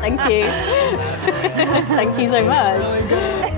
Thank you. Thank you so much.